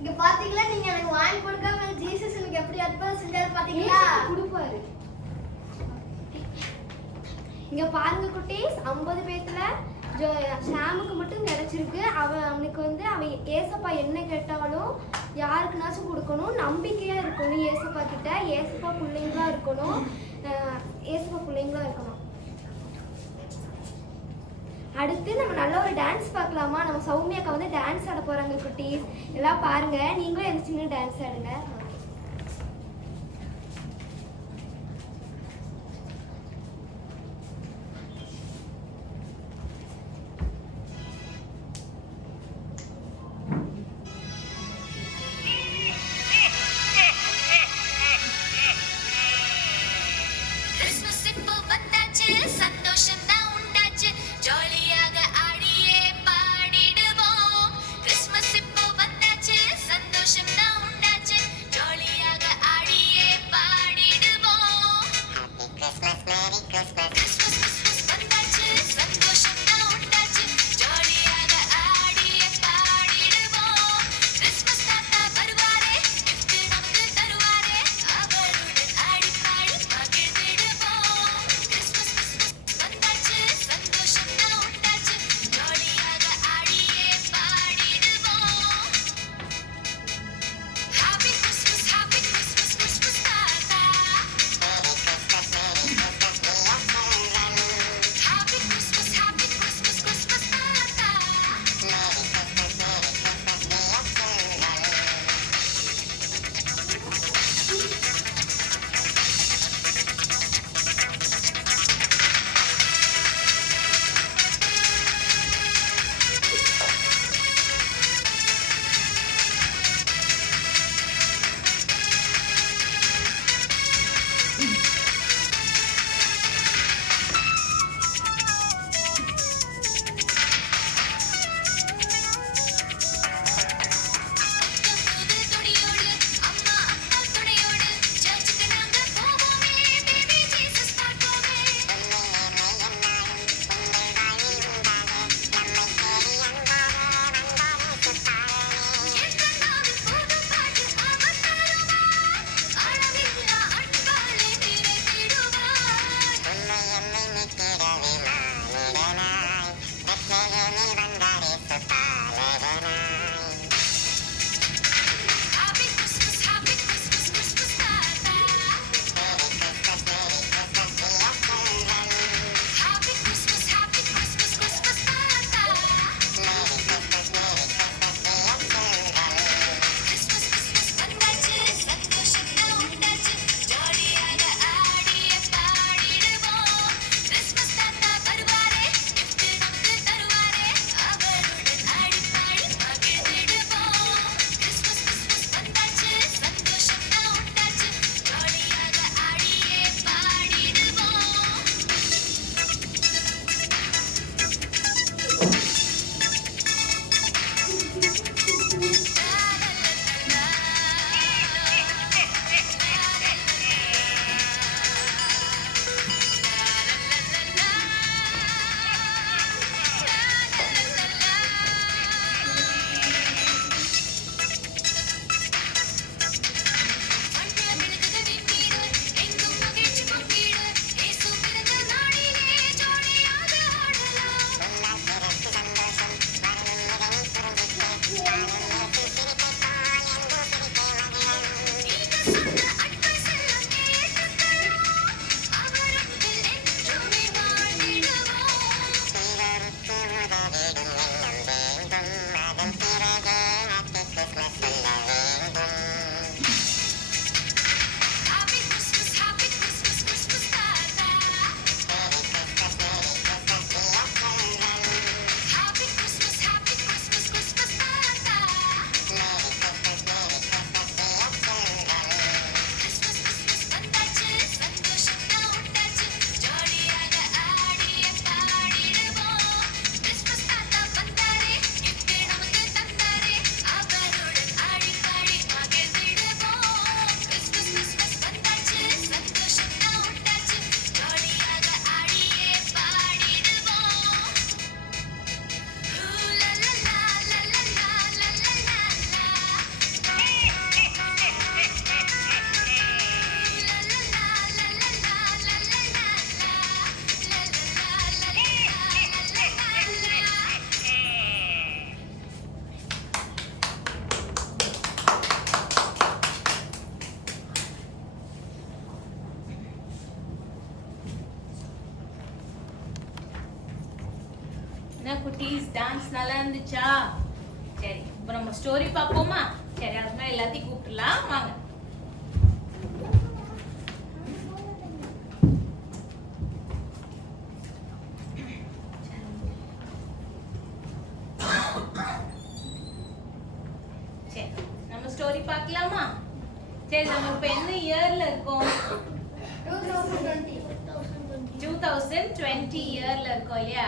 இங்க பாத்தீங்களா, நீங்க எனக்கு வாங்கி கொடுக்காம ஜீசஸ் எனக்கு எப்படி அற்புதம் செஞ்சாரு பாத்தீங்களா? கொடுப்பாரு. இங்க பாருங்க குட்டீஸ், 50 பேத்துல ஷாமுக்கு மட்டும் கிடைச்சிருக்கு. அவனுக்கு வந்து அவன் ஏசப்பா என்ன கேட்டாலும் யாருக்குனாச்சும் கொடுக்கணும், நம்பிக்கையா இருக்கணும் ஏசப்பா கிட்ட, ஏசப்பா பிள்ளைங்களா இருக்கணும், ஏசப்பா பிள்ளைங்களா இருக்கணும். அடுத்து நம்ம நல்ல ஒரு டான்ஸ் பார்க்கலாமா? நம்ம சௌமியாக்கா வந்து டான்ஸ் ஆட போறாங்க குட்டீஸ். எல்லாம் பாருங்க, நீங்களும் எந்திரிச்சு டான்ஸ் ஆடுங்க. சந்தோஷம் தான் உண்டாச்சு, என்ன குட்டீஸ் டான்ஸ் நல்லா இருந்துச்சா? சரி இப்போ நம்ம ஸ்டோரி பார்ப்போமா? சரி அதுக்கு மேலே எல்லாத்தையும் கூப்பிடலாம் வாங்க. சரி நம்ம ஸ்டோரி பார்க்கலாமா? சரி நம்ம இப்போ என்ன இயர்ல இருக்கோம்? 2020 இயர்ல இருக்கோம் இல்லையா?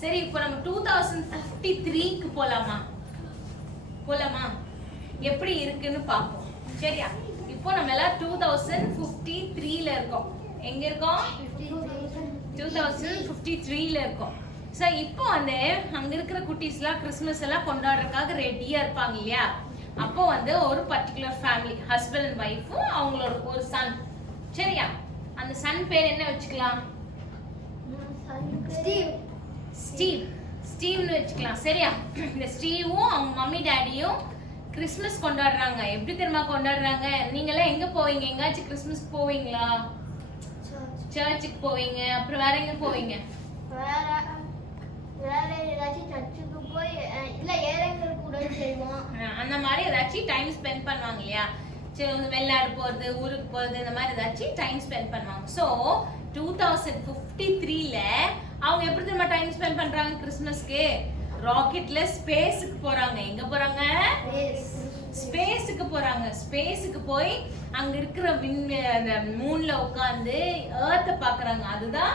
சரி இப்போ நம்ம 2053க்கு போலாமா? எப்படி இருக்குன்னு பார்ப்போம். சரியா? இப்போ நம்ம எல்லாம் 2053ல இருக்கோம். எங்க இருக்கோம்? 2053ல இருக்கோம். சோ இப்போ வந்து அங்க இருக்கிற குட்டீஸ்லாம் கிறிஸ்மஸ் எல்லாம் கொண்டாடுறதுக்காக ரெடியா இருப்பாங்க இல்லையா? அப்போ வந்து ஒரு பர்టిక్యులர் ஃபேமிலி ஹஸ்பண்ட் அண்ட் வைஃபும் அவங்களோட ஒரு சன். சரியா? அந்த சன் பேர் என்ன வச்சுக்கலாம்? ஸ்டீவ்னு வச்சுக்கலாம். சரியா? இந்த ஸ்டீவும் அவங்க மம்மி டாடியும் கிறிஸ்மஸ் கொண்டாடுறாங்க. எப்படி தெரியுமா கொண்டாடுறாங்க? நீங்களாம் எங்க போவீங்க? எங்காச்சும் கிறிஸ்மஸ் போவீங்களா? சர்ச்சுக்கு போவீங்க. அப்புறம் வேற எங்க போவீங்க? வேற ஏதாச்சும் சர்ச்சுக்கு போய் இல்ல ஏழைகள் கூட செய்வோம். அந்த மாதிரி ஏதாச்சும் டைம் ஸ்பெண்ட் பண்ணுவாங்க இல்லையா? சரி வெளிநாடு போறது, ஊருக்கு போறது, இந்த மாதிரி ஏதாச்சும் டைம் ஸ்பெண்ட் பண்ணுவாங்க. ஸோ 2053ல அவங்க எப்படி தெரியுமா டைம் ஸ்பெண்ட் பண்றாங்க கிறிஸ்மஸ்க்கு? ராக்கெட்ல ஸ்பேஸுக்கு போறாங்க. எங்க போறாங்க? ஸ்பேஸுக்கு போறாங்க. ஸ்பேஸுக்கு போய் அங்க இருக்கிற அந்த மூன்ல உட்கார்ந்து எர்த்த பாக்குறாங்க. அதுதான்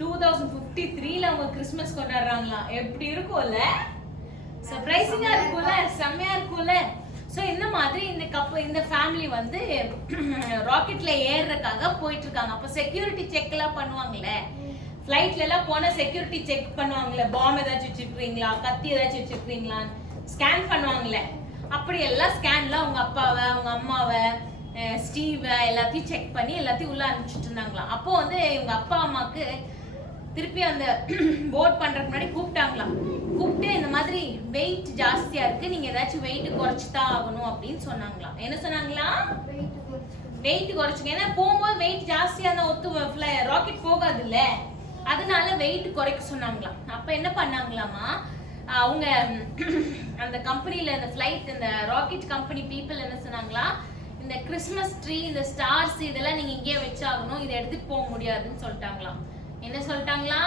2053ல அவங்க கிறிஸ்மஸ் கொண்டாடுறாங்களா? எப்படி இருக்கும்ல? சர்ப்ரைசிங்கா இருக்கும்ல? செம்மையா இருக்கும்ல? சோ இந்த மாதிரி இந்த ஃபேமிலி வந்து ராக்கெட்ல ஏறறதுக்காக போயிட்டு இருக்காங்க. அப்ப செக்யூரிட்டி செக் எல்லாம் பண்ணுவாங்கல்ல, ஃப்ளைட்ல எல்லாம் போனா செக்யூரிட்டி செக் பண்ணுவாங்கல்ல, பாம்பு ஏதாச்சும் வச்சிருக்கீங்களா, கத்தி ஏதாச்சும் வச்சிருக்கீங்களா, ஸ்கேன் பண்ணுவாங்கல்ல. அப்படி எல்லாம் ஸ்கேன்ல அவங்க அப்பாவை, அவங்க அம்மாவை, ஸ்டீவை எல்லாத்தையும் செக் பண்ணி எல்லாத்தையும் உள்ள அனுப்பிச்சிட்டு இருந்தாங்களாம். அப்போ வந்து இவங்க அப்பா அம்மாக்கு திருப்பி அந்த போர்ட் பண்றதுக்கு முன்னாடி கூப்பிட்டாங்களாம். கூப்பிட்டு இந்த மாதிரி வெயிட் ஜாஸ்தியா இருக்கு, நீங்க ஏதாச்சும் வெயிட் குறைச்சுதான் ஆகணும் அப்படின்னு சொன்னாங்களாம். என்ன சொன்னாங்களா? வெயிட் குறைச்சுங்க. ஏன்னா போகும்போது வெயிட் ஜாஸ்தியா இருந்தா ஒத்து ராக்கெட் போகாது இல்ல, அதனால வெயிட் குறைக்க சொன்னாங்களாம். அப்ப என்ன பண்ணாங்களாமா, அவங்க அந்த கம்பெனில இந்த ஃபிளைட் இந்த ராக்கெட் கம்பெனி பீப்புள் என்ன சொன்னாங்களா, இந்த கிறிஸ்மஸ் ட்ரீ, இந்த ஸ்டார்ஸ் இதெல்லாம் நீங்க இங்கே வச்சாகணும், இதை எடுத்துட்டு போக முடியாதுன்னு சொல்லிட்டாங்களாம். என்ன சொல்லிட்டாங்களா?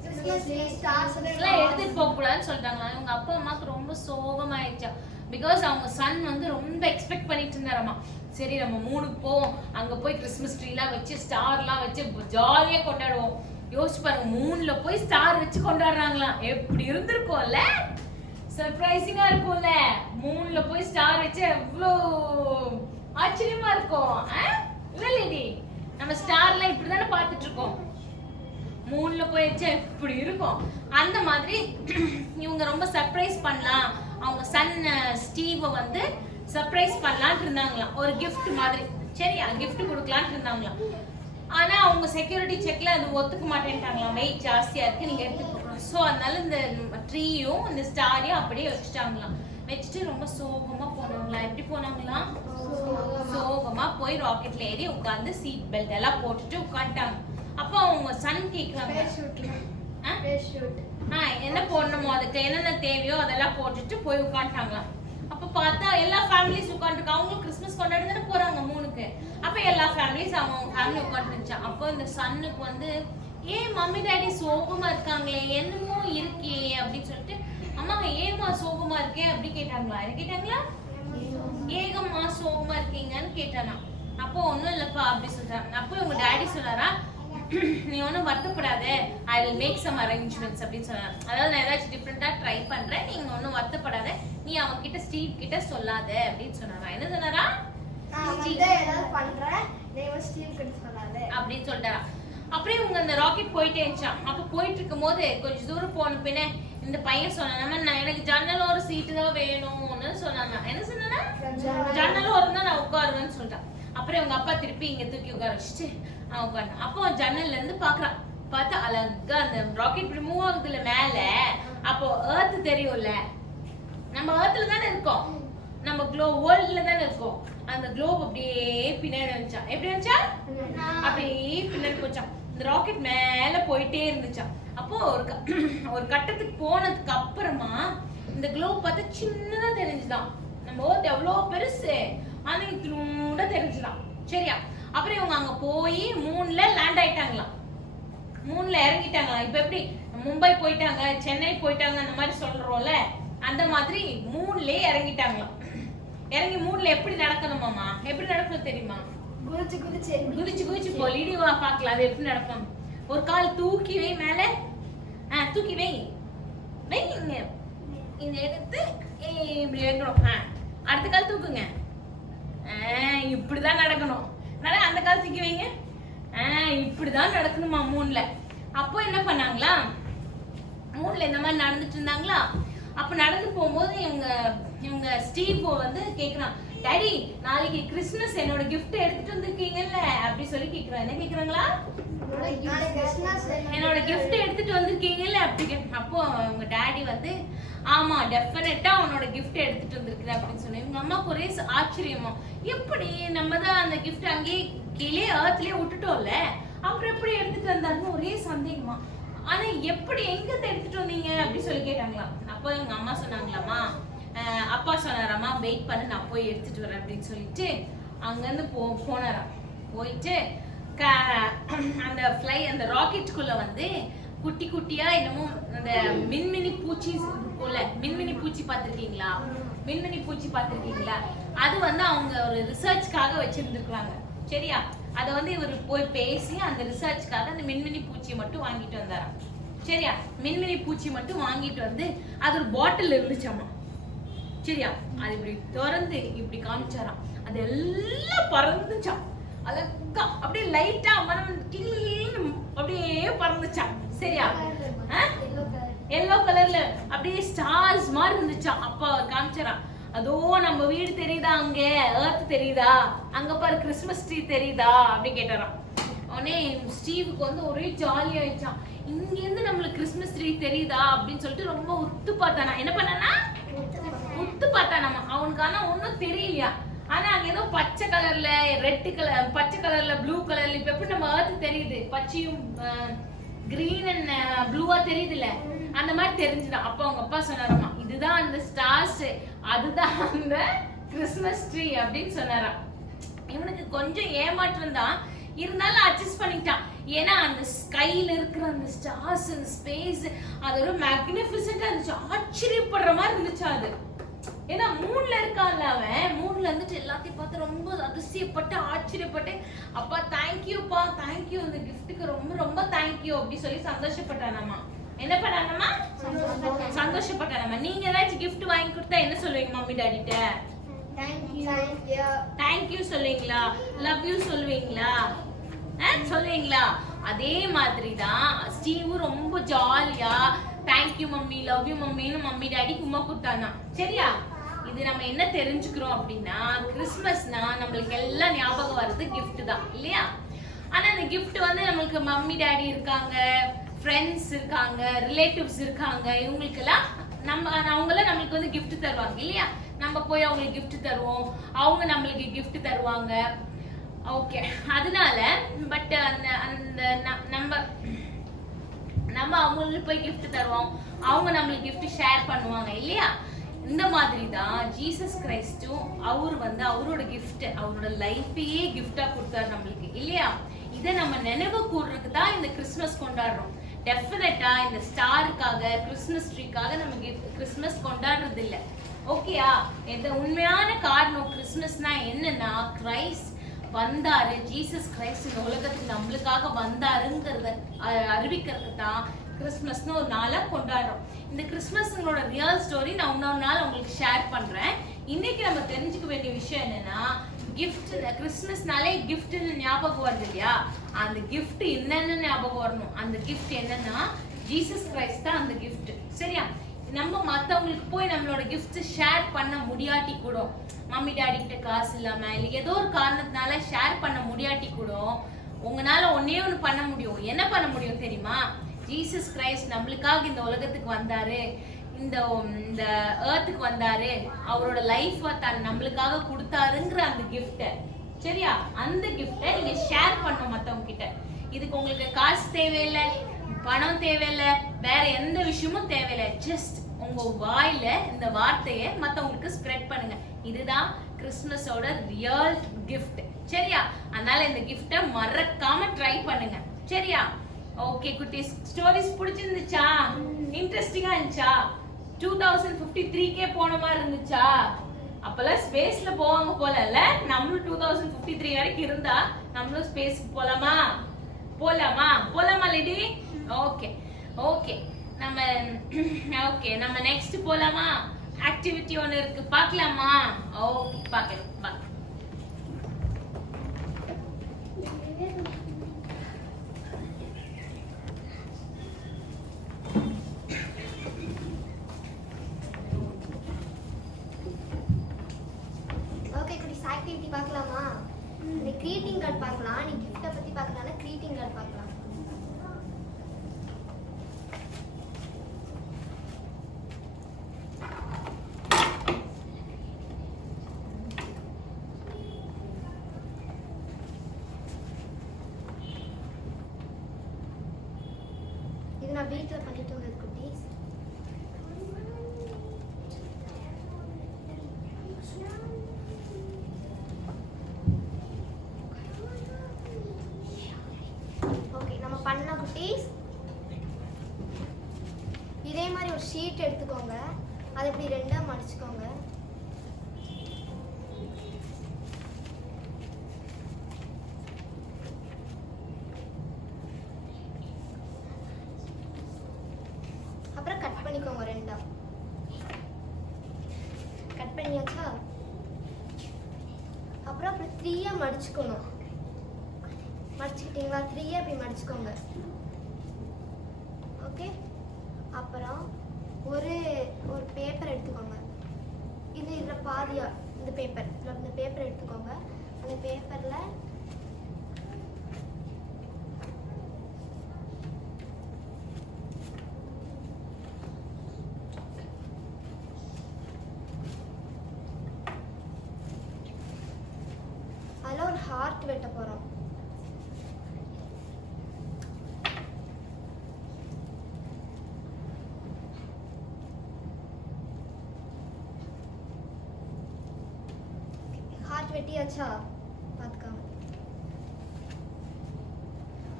எடுத்துட்டு போக கூடாதுன்னு சொல்லிட்டாங்களா. அவங்க அப்பா அம்மாக்கு ரொம்ப சோகமாயிடுச்சா. பிகாஸ் அவங்க சன் வந்து ரொம்ப எக்ஸ்பெக்ட் பண்ணிட்டு இருந்தாராமா. சரி நம்ம மூணுக்கு போவோம், அங்க போய் கிறிஸ்மஸ் ட்ரீலாம் வச்சு ஸ்டார்லாம் வச்சு ஜாலியா கொண்டாடுவோம். யோசிச்சு பாருங்க, மூணுல போய் ஸ்டார் வச்சு கொண்டாடுறாங்களாம். எப்படி இருந்திருக்கும்ல? சர்ப்ரைசிங்கா இருக்கும்ல? மூணுல போய் ஸ்டார் வச்சு எவ்வளோ ஆச்சரியமா இருக்கும் இல்ல லேடி? நம்ம ஸ்டார்லாம் இப்படிதானே பார்த்துட்டு இருக்கோம். மூணுல போய் வச்சு எப்படி இருக்கும்? அந்த மாதிரி இவங்க ரொம்ப சர்ப்ரைஸ் பண்ணலாம், அவங்க சன் ஸ்டீவை வந்து சர்ப்ரைஸ் பண்ணலான்னு இருந்தாங்களாம், ஒரு கிஃப்ட் மாதிரி. சரியா? கிஃப்ட் கொடுக்கலான்னு இருந்தாங்களாம். ஆனா அவங்க செக்யூரிட்டி செக்ல அது ஒத்துக்க மாட்டேன்ட்டாங்களாம், வெயிட் ஜாஸ்தியா இருக்கு, நீங்க எடுத்துக்கணும். ஸோ அதனால இந்த ட்ரீயும் இந்த ஸ்டாரையும் அப்படியே வச்சுட்டாங்களாம். வச்சுட்டு ரொம்ப சோகமா போனாங்களாம். எப்படி போனாங்களாம்? சோகமா போய் ராக்கெட்ல ஏறி உட்கார்ந்து சீட் பெல்ட் எல்லாம் போட்டுட்டு உட்காந்துட்டாங்க. அப்போ அவங்க சன் கேக்குறாங்க, என்ன போடணுமோ அதுக்கு என்னென்ன தேவையோ அதெல்லாம் போட்டுட்டு போய் உட்காந்துட்டாங்களாம். அப்ப பார்த்தா எல்லா ஃபேமிலிஸ் உட்காந்துருக்கு. அவங்களும் கிறிஸ்மஸ் கொண்டாடி தானே போறாங்க மூணுக்கு. அப்ப எல்லா ஃபேமிலிஸ் அவங்க ஃபேமிலி உட்காந்துருந்துச்சா. அப்போ இந்த சன்னுக்கு வந்து ஏன் மம்மி டாடி சோகமா இருக்காங்களே, என்னமோ இருக்கே அப்படின்னு சொல்லிட்டு, அம்மா ஏமா சோகமா இருக்கே அப்படி கேட்டாங்களா? என்ன கேட்டாங்களா? ஏகம்மா சோகமா இருக்கீங்கன்னு கேட்டானா. அப்போ ஒன்னும் இல்லப்பா அப்படி சொல்றாங்க. அப்போ உங்க டாடி சொன்னாரா, நீ ஒன்றும் வருத்தப்படாத, I will make some arrangements அப்படின்னு சொன்னாங்க. அதாவது நான் ஏதாச்சும் டிஃப்ரெண்டா ட்ரை பண்றேன், நீங்க ஒன்றும் வருத்தப்படாத, நீ அவங்க கிட்ட ஸ்டீவ் கிட்ட சொல்லாத அப்படின்னு சொன்னாரா. என்ன சொன்னாரா? அப்படின்னு சொல்லிட்டாரா. அப்படியே உங்க அந்த ராக்கெட் போயிட்டே இருந்துச்சா. அப்ப போயிட்டு இருக்கும் போது கொஞ்சம் தூரம் போன பின்ன இந்த பையன் சொன்னாங்க, நான் எனக்கு ஜன்னல் ஒரு சீட்டு தான் வேணும்னு சொன்னாங்க. என்ன சொன்னா? ஜன்னல் ஒரு தான் நான் உட்காருவேன்னு சொல்லிட்டான். அப்புறம் உங்க அப்பா திருப்பி இங்க தூக்கி உட்கார வச்சுட்டு அவன் உட்காந்து. அப்போ ஜன்னல்ல இருந்து பாக்குறான். பார்த்தா அழகா அந்த ராக்கெட் இப்படி மூவ் ஆகுதுல மேல. அப்போ எர்த் தெரியும்ல, நம்ம எர்த்ல தானே இருக்கோம், நம்ம வேர்ல்ட்ல தானே இருக்கோம். அந்த குளோப் அப்படியே பின்னாடி வந்துச்சா. எப்படி வந்துச்சா? அப்படியே பின்னாடி போச்சான். இந்த ராக்கெட் மேல போயிட்டே இருந்துச்சாம். அப்போ ஒரு கட்டத்துக்கு போனதுக்கு அப்புறமா இந்த குளோப் பார்த்தா சின்னதா தெரிஞ்சுதான். நம்ம ஓர்த் எவ்வளவு பெருசு ஆனா இத்தினூண்டா தெரிஞ்சுதான். சரியா? அப்புறம் இவங்க அங்க போய் மூன்ல லேண்ட் ஆயிட்டாங்களாம். மூன்ல இறங்கிட்டாங்களாம். இப்ப எப்படி மும்பை போயிட்டாங்க, சென்னை போயிட்டாங்க அந்த மாதிரி சொல்றோம்ல, அந்த மாதிரி மூன்லயே இறங்கிட்டாங்களாம். இறங்கி மூன்ல எப்படி நடக்கணுமாமா? எப்படி நடக்கணும் தெரியுமா? குதிச்சு குதிச்சு போ. வீடியோவா பார்க்கலாம் அது எப்படி நடக்கும். ஒரு கால் தூக்கி வை மேல, தூக்கி வை வை, இந்த எடுத்து இப்படி வைக்கணும். அடுத்த கால் தூக்குங்க. இப்படிதான் நடக்கணும். அந்த கால் தூக்கி வைங்க. இப்படிதான் நடக்கணுமா மூணுல. அப்போ என்ன பண்ணாங்களா, மூணுல இந்த மாதிரி நடந்துட்டு இருந்தாங்களா. அப்ப நடந்து போகும்போது இவங்க ஸ்டீவ் வந்து கேக்குறான், டாடி நாளைக்கு கிறிஸ்மஸ் என்னோட கிஃப்ட் எடுத்துட்டு வந்திருக்கீங்கல்ல அப்படி சொல்லி கேக்குறான். என்ன கேக்குறாங்களா? என்னோட கிஃப்ட் எடுத்துட்டு வந்திருக்கீங்கல்ல அப்படி. அப்போ அவங்க டாடி வந்து ஆமா டெஃபினட்டா அவனோட கிஃப்ட் எடுத்துட்டு வந்திருக்கிற அப்படின்னு சொன்னேன். இவங்க அம்மாக்கு ஒரே ஆச்சரியமா, எப்படி நம்ம தான் அந்த கிஃப்ட் அங்கேயே கீழே ஏர்த்லயே விட்டுட்டோம்ல, அப்புறம் எப்படி எடுத்துட்டு வந்தாருன்னு ஒரே சந்தேகமா. ஆனா எப்படி எங்க எடுத்துட்டு வந்தீங்க அப்படி சொல்லி கேட்டாங்களாம். அப்போ எங்க அம்மா சொன்னாங்களாமா, அப்பா சொன்னாராமா வெயிட் பண்ணு நான் போய் எடுத்துட்டு வரேன் அப்படின்னு சொல்லிட்டு அங்கிருந்து போனாராம். போயிட்டு அந்த ராக்கெட்டுக்குள்ள வந்து குட்டி குட்டியா என்னமோ அந்த மின்மினி பூச்சி இருக்கும்ல, மின்மினி பூச்சி பார்த்திருக்கீங்களா? மின்மினி பூச்சி பார்த்திருக்கீங்களா? அது வந்து அவங்க ஒரு ரிசர்ச்காக வச்சிருந்துருக்காங்க. சரியா? அதை வந்து இவர் போய் பேசி அந்த ரிசர்ச்காக அந்த மின்மினி பூச்சியை மட்டும் வாங்கிட்டு வந்தாராம். சரியா? மின்மினி பூச்சி மட்டும் வாங்கிட்டு வந்து அது ஒரு பாட்டில் இருந்துச்சாமா. சரியா? அது இப்படி திறந்து இப்படி காமிச்சாராம். அது எல்லாம் பறந்துச்சாம். அழகா அப்படியே லைட்டா மனம் அப்படியே பறந்துச்சாம். சரியா? எல்லோ கலர்ல அப்படியே ஸ்டார்ஸ் மாதிரி இருந்துச்சாம். அப்பா காமிச்சாராம். அதோ நம்ம வீடு தெரியுதா, அங்க எர்த் தெரியுதா, அங்க பாரு கிறிஸ்மஸ் ட்ரீ தெரியுதா அப்படி கேட்டாராம். உடனே ஸ்டீவுக்கு வந்து ஒரே ஜாலி ஆயிடுச்சான். இங்க இருந்து நம்மளுக்கு கிறிஸ்மஸ் ட்ரீ தெரியுதா அப்படின்னு சொல்லிட்டு ரொம்ப உத்து பார்த்தானா. என்ன பண்ணானா? உத்து பார்த்தானாமா. அவனுக்கு ஆனா ஒன்னும் தெரியலையா. ஆனா அங்க ஏதோ பச்சை கலர்ல, ரெட் கலர், பச்சை கலர்ல, ப்ளூ கலர்ல, இப்ப எப்படி நம்ம எர்த் தெரியுது, பச்சையும் கிரீன் அண்ட் ப்ளூவா தெரியுதுல்ல, அந்த மாதிரி தெரிஞ்சுதான். அப்ப அவங்க அப்பா சொன்னாராமா, இதுதான் அந்த ஸ்டார்ஸ், அதுதான் அந்த கிறிஸ்மஸ் ட்ரீ அப்படின்னு சொன்னாராம். இவனுக்கு கொஞ்சம் ஏமாற்றம் தான் இருந்தாலும் அட்ஜஸ்ட் பண்ணிட்டான். ஏன்னா அந்த ஸ்கைல இருக்கிற அந்த ஸ்டார்ஸ், அந்த ஸ்பேஸ், அது ஒரு மேக்னிஃபிசென்ட்டா இருந்துச்சு. ஆச்சரியப்படுற மாதிரி இருந்துச்சு அது. ஏன்னா மூணுல இருக்கான்ல அவன், மூணுல இருந்துட்டு எல்லாத்தையும் பார்த்து ரொம்ப அதிசயப்பட்டு ஆச்சரியப்பட்டு, அப்பா தேங்க்யூப்பா, தேங்க்யூ, இந்த கிஃப்ட்டுக்கு ரொம்ப ரொம்ப தேங்க்யூ அப்படி சொல்லி சந்தோஷப்பட்டானாமா. என்ன பண்ணானமா? சந்தோஷப்பட்டானமா. நீங்க ஏதாச்சும் கிஃப்ட் வாங்கி கொடுத்தா என்ன சொல்லுவீங்க மம்மி டாடிட்ட? தேங்க்யூ சொல்லுவீங்களா? லவ் யூ சொல்லுவீங்களா? சொல்லுவீங்களா? அதே மாதிரி தான் ஸ்டீவ் ரொம்ப ஜாலியா தேங்க்யூ மம்மி, லவ் யூ மம்மின்னு மம்மி டாடி கும்மா கொடுத்தானா. சரியா? இது நம்ம என்ன தெரிஞ்சுக்கிறோம் அப்படின்னா, கிறிஸ்மஸ்னா நம்மளுக்கு எல்லாம் ஞாபகம் வர்றது கிஃப்ட் தான் இல்லையா? ஆனா அந்த கிஃப்ட் வந்து நம்மளுக்கு மம்மி டாடி இருக்காங்க, ஃப்ரெண்ட்ஸ் இருக்காங்க, ரிலேட்டிவ்ஸ் இருக்காங்க, இவங்களுக்கெல்லாம் அவங்களாம் நம்மளுக்கு வந்து கிஃப்ட் தருவாங்க இல்லையா? நம்ம போய் அவங்களுக்கு கிஃப்ட் தருவோம், அவங்க நம்மளுக்கு கிஃப்ட் தருவாங்க. ஓகே, அதனால பட் அந்த நம்ம அவங்களுக்கு போய் கிஃப்ட் தருவோம், அவங்க நம்மளுக்கு கிஃப்ட் ஷேர் பண்ணுவாங்க இல்லையா? இந்த மாதிரி தான் ஜீசஸ் கிரைஸ்டும் அவர் வந்து அவரோட கிஃப்ட், அவரோட லைஃபையே கிஃப்டா கொடுத்தாரு நம்மளுக்கு இல்லையா? இதை நம்ம நினைவு கூறுறதுக்கு தான் இந்த கிறிஸ்மஸ் கொண்டாடுறோம். டெஃபினட்டா இந்த ஸ்டாருக்காக, கிறிஸ்மஸ் ட்ரீக்காக நம்ம கிறிஸ்மஸ் கொண்டாடுறது இல்லை. ஓகேயா? இந்த உண்மையான காரணம் கிறிஸ்மஸ்னா என்னன்னா, கிரைஸ்ட் வந்தாரு, ஜீசஸ் கிரைஸ்ட் இந்த உலகத்துக்கு நம்மளுக்காக வந்தாருங்கிறத அறிவிக்கிறதுக்கு தான் கிறிஸ்மஸ்னு ஒரு நாளா கொண்டாடுறோம். இந்த கிறிஸ்மஸ்ங்களோட ரியல் ஸ்டோரி நான் இன்னொரு நாள் உங்களுக்கு ஷேர் பண்றேன். இன்னைக்கு நம்ம தெரிஞ்சுக்க வேண்டிய விஷயம் என்னன்னா, கிஃப்ட், கிறிஸ்மஸ்னாலே கிஃப்ட்னு ஞாபகம் வருது இல்லையா? அந்த கிஃப்ட் என்னன்னு ஞாபகம் வரணும். அந்த கிஃப்ட் என்னன்னா ஜீசஸ் கிரைஸ்ட் தான் அந்த கிஃப்ட். சரியா? நம்ம மற்றவங்களுக்கு போய் நம்மளோட கிஃப்ட் ஷேர் பண்ண முடியாட்டி கூட, மம்மி டாடி கிட்ட காசு இல்லாம இல்லை ஏதோ ஒரு காரணத்தினால ஷேர் பண்ண முடியாட்டி கூட, உங்களால ஒன்னே ஒன்று பண்ண முடியும். என்ன பண்ண முடியும் தெரியுமா? ஜீசஸ் கிரைஸ்ட் நம்மளுக்காக இந்த உலகத்துக்கு வந்தாரு, இந்த எர்த்துக்கு வந்தாரு, அவரோட லைஃப் தான் நம்மளுக்காக கொடுத்தாருங்கிற அந்த கிஃப்ட. சரியா? அந்த கிஃப்ட நீங்க ஷேர் பண்ணணும் மத்தவங்க கிட்ட. இதுக்கு உங்களுக்கு காசு தேவையில்லை, பணம் தேவையில்லை, வேற எந்த விஷயமும் தேவையில்லை. ஜஸ்ட் உங்க வாயில இந்த வார்த்தையை மத்தவங்களுக்கு ஸ்ப்ரெட் பண்ணுங்க. இதுதான் கிறிஸ்மஸோட ரியல் கிஃப்ட். சரியா? அதனால இந்த கிஃப்ட்டை மறக்காம ட்ரை பண்ணுங்க. சரியா? ஓகே குட்டீஸ், ஸ்டோரிஸ் பிடிச்சிருந்துச்சா? இன்ட்ரெஸ்டிங்கா இருந்துச்சா? 2053 போன மாதிரி இருந்துச்சா? அப்பெல்லாம் ஸ்பேஸ்ல போவாங்க போலல்ல. நம்மளும் 2053 வரைக்கும் இருந்தா நம்மளும் ஸ்பேஸ்க்கு போலாமா? போலாமா லேடி? ஓகே ஓகே, நம்ம நெக்ஸ்ட் போலாமா? ஆக்டிவிட்டி ஒன்னு இருக்கு, பார்க்கலாமா? ஓகே, பார்க்கலாம். ஓகே குட்டீஸ், ஆக்டிவிட்டி பார்க்கலாமா? இந்த க்ரீட்டிங் கார்டு பார்க்கலாம். நீ கிஃப்ட்டை பற்றி பார்க்கலாம்னா க்ரீட்டிங் கார்டு பார்க்கலாம். இது நான் வீட்டில் பண்ணிட்டு வந்தது குட்டீஸ். ஓகே, நம்ம பண்ண குட்டீஸ் இதே மாதிரி ஒரு ஷீட் எடுத்துக்கோங்க. அதை இப்படி ரெண்டா மடிச்சுக்கோங்க. அப்புறம் கட் பண்ணிக்கோங்க. ரெண்டா கட் பண்ணியாச்சா? அப்புறம் அப்படி 3 மடிச்சுக்கணும். மடிச்சுக்கிட்டீங்களா? 3 அப்படி மடிச்சுக்கோங்க. ஓகே, அப்புறம் ஒரு பேப்பர் எடுத்துக்கோங்க. இதில் பாதியா இந்த பேப்பர் எடுத்துக்கோங்க. அந்த பேப்பரில் அதில் ஒரு ஹார்ட் வெட்ட போகிறோம். ஹார்ட் வெட்டியாச்சா? பார்த்துக்காம.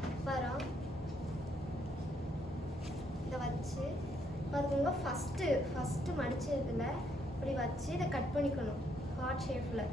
அப்புறம் இதை வச்சு பார்த்துக்கோங்க. ஃபஸ்ட்டு மடிச்சதுல இப்படி வச்சு இதை கட் பண்ணிக்கணும் ஹார்ட் ஷேப்பில்.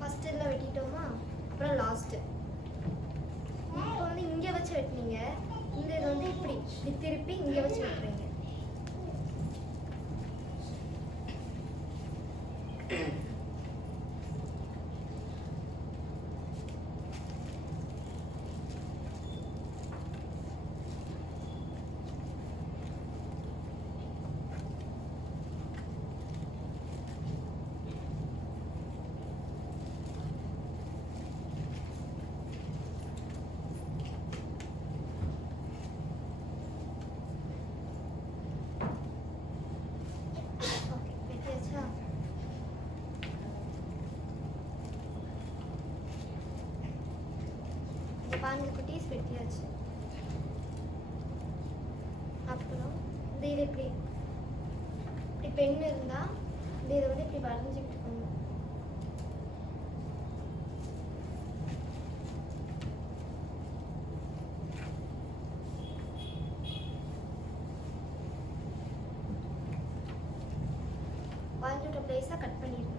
ஃபஸ்ட்டில் வெட்டிட்டோமா? அப்புறம் லாஸ்ட்டு இப்போ வந்து இங்கே வச்சு வெட்டினீங்க. இந்த இது வந்து இப்படி திருப்பி இங்கே வச்சு வெட்டுறீங்க. பாருங்க குட்டீஸ், வெட்டியாச்சு. அப்புறம் இந்த இது இப்படி பெண் இருந்தா இந்த இதை வந்து இப்படி வரைஞ்சிக்கிட்டு இருக்கோங்க. வரைஞ்சிட்ட பிளேஸாக கட் பண்ணிடுங்க.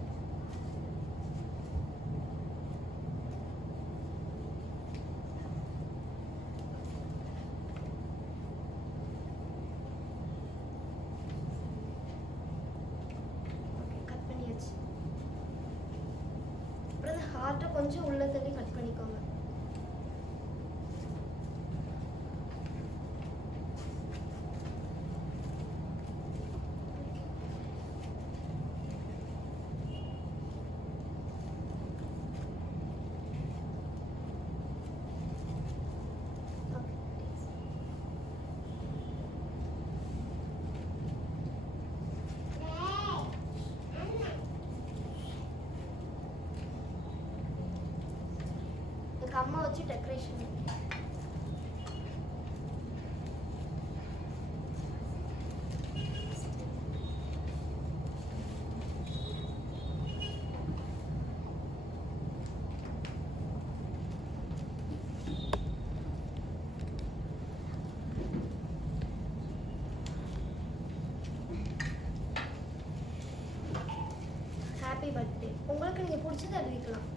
நாட்டை கொஞ்சம் உள்ள தள்ளி கட் பண்ணிக்கோங்க. அம்மா வச்சு டெக்கரேஷன் ஹாப்பி பர்த்டே. உங்களுக்கு நீங்க பிடிச்சதை எழுதிக்கலாம்.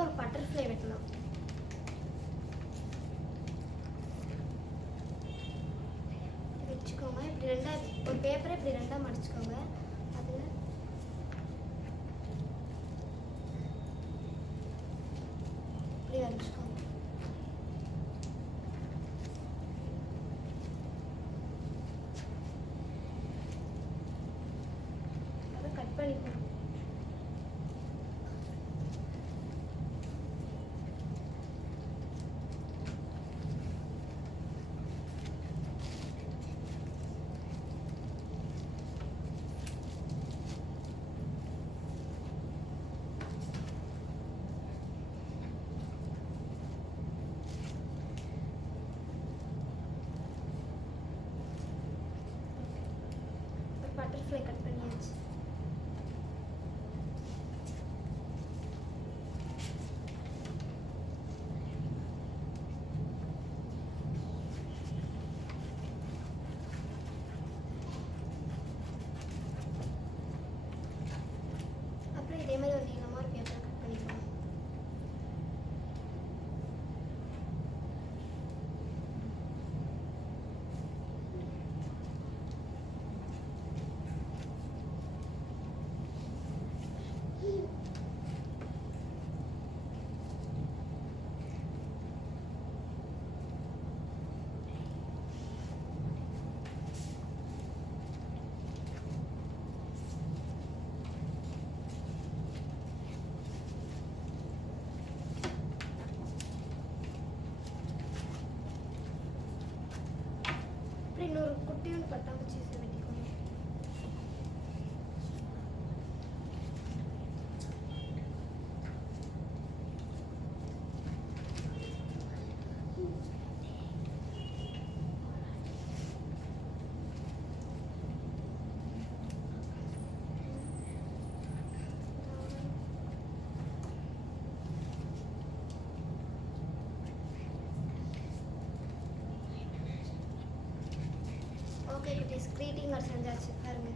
ஒரு பட்டர்ஃப்ளை வைக்கலாம். வச்சுக்கோங்க. இப்படி ரெண்டா ஒரு பேப்பரை இப்படி ரெண்டா மடிச்சுக்கோங்க. அதில் இப்படி வரைச்சிக்கோங்க. அதை கட் பண்ணிக்கோங்க. பட்டர்ஃப்ளை கட் பண்ணியாச்சு. அப்புறம் இதே மாதிரி ஒரு நீளமா ஒரு பேப்பரை கட் பண்ணிக்கோங்க. இன்னொரு குட்டியோட பட்டாம்பூச்சி வெட்டிக்கோங்க. ஓகே குட்டீஸ், greeting card செஞ்சாச்சு பாருங்க.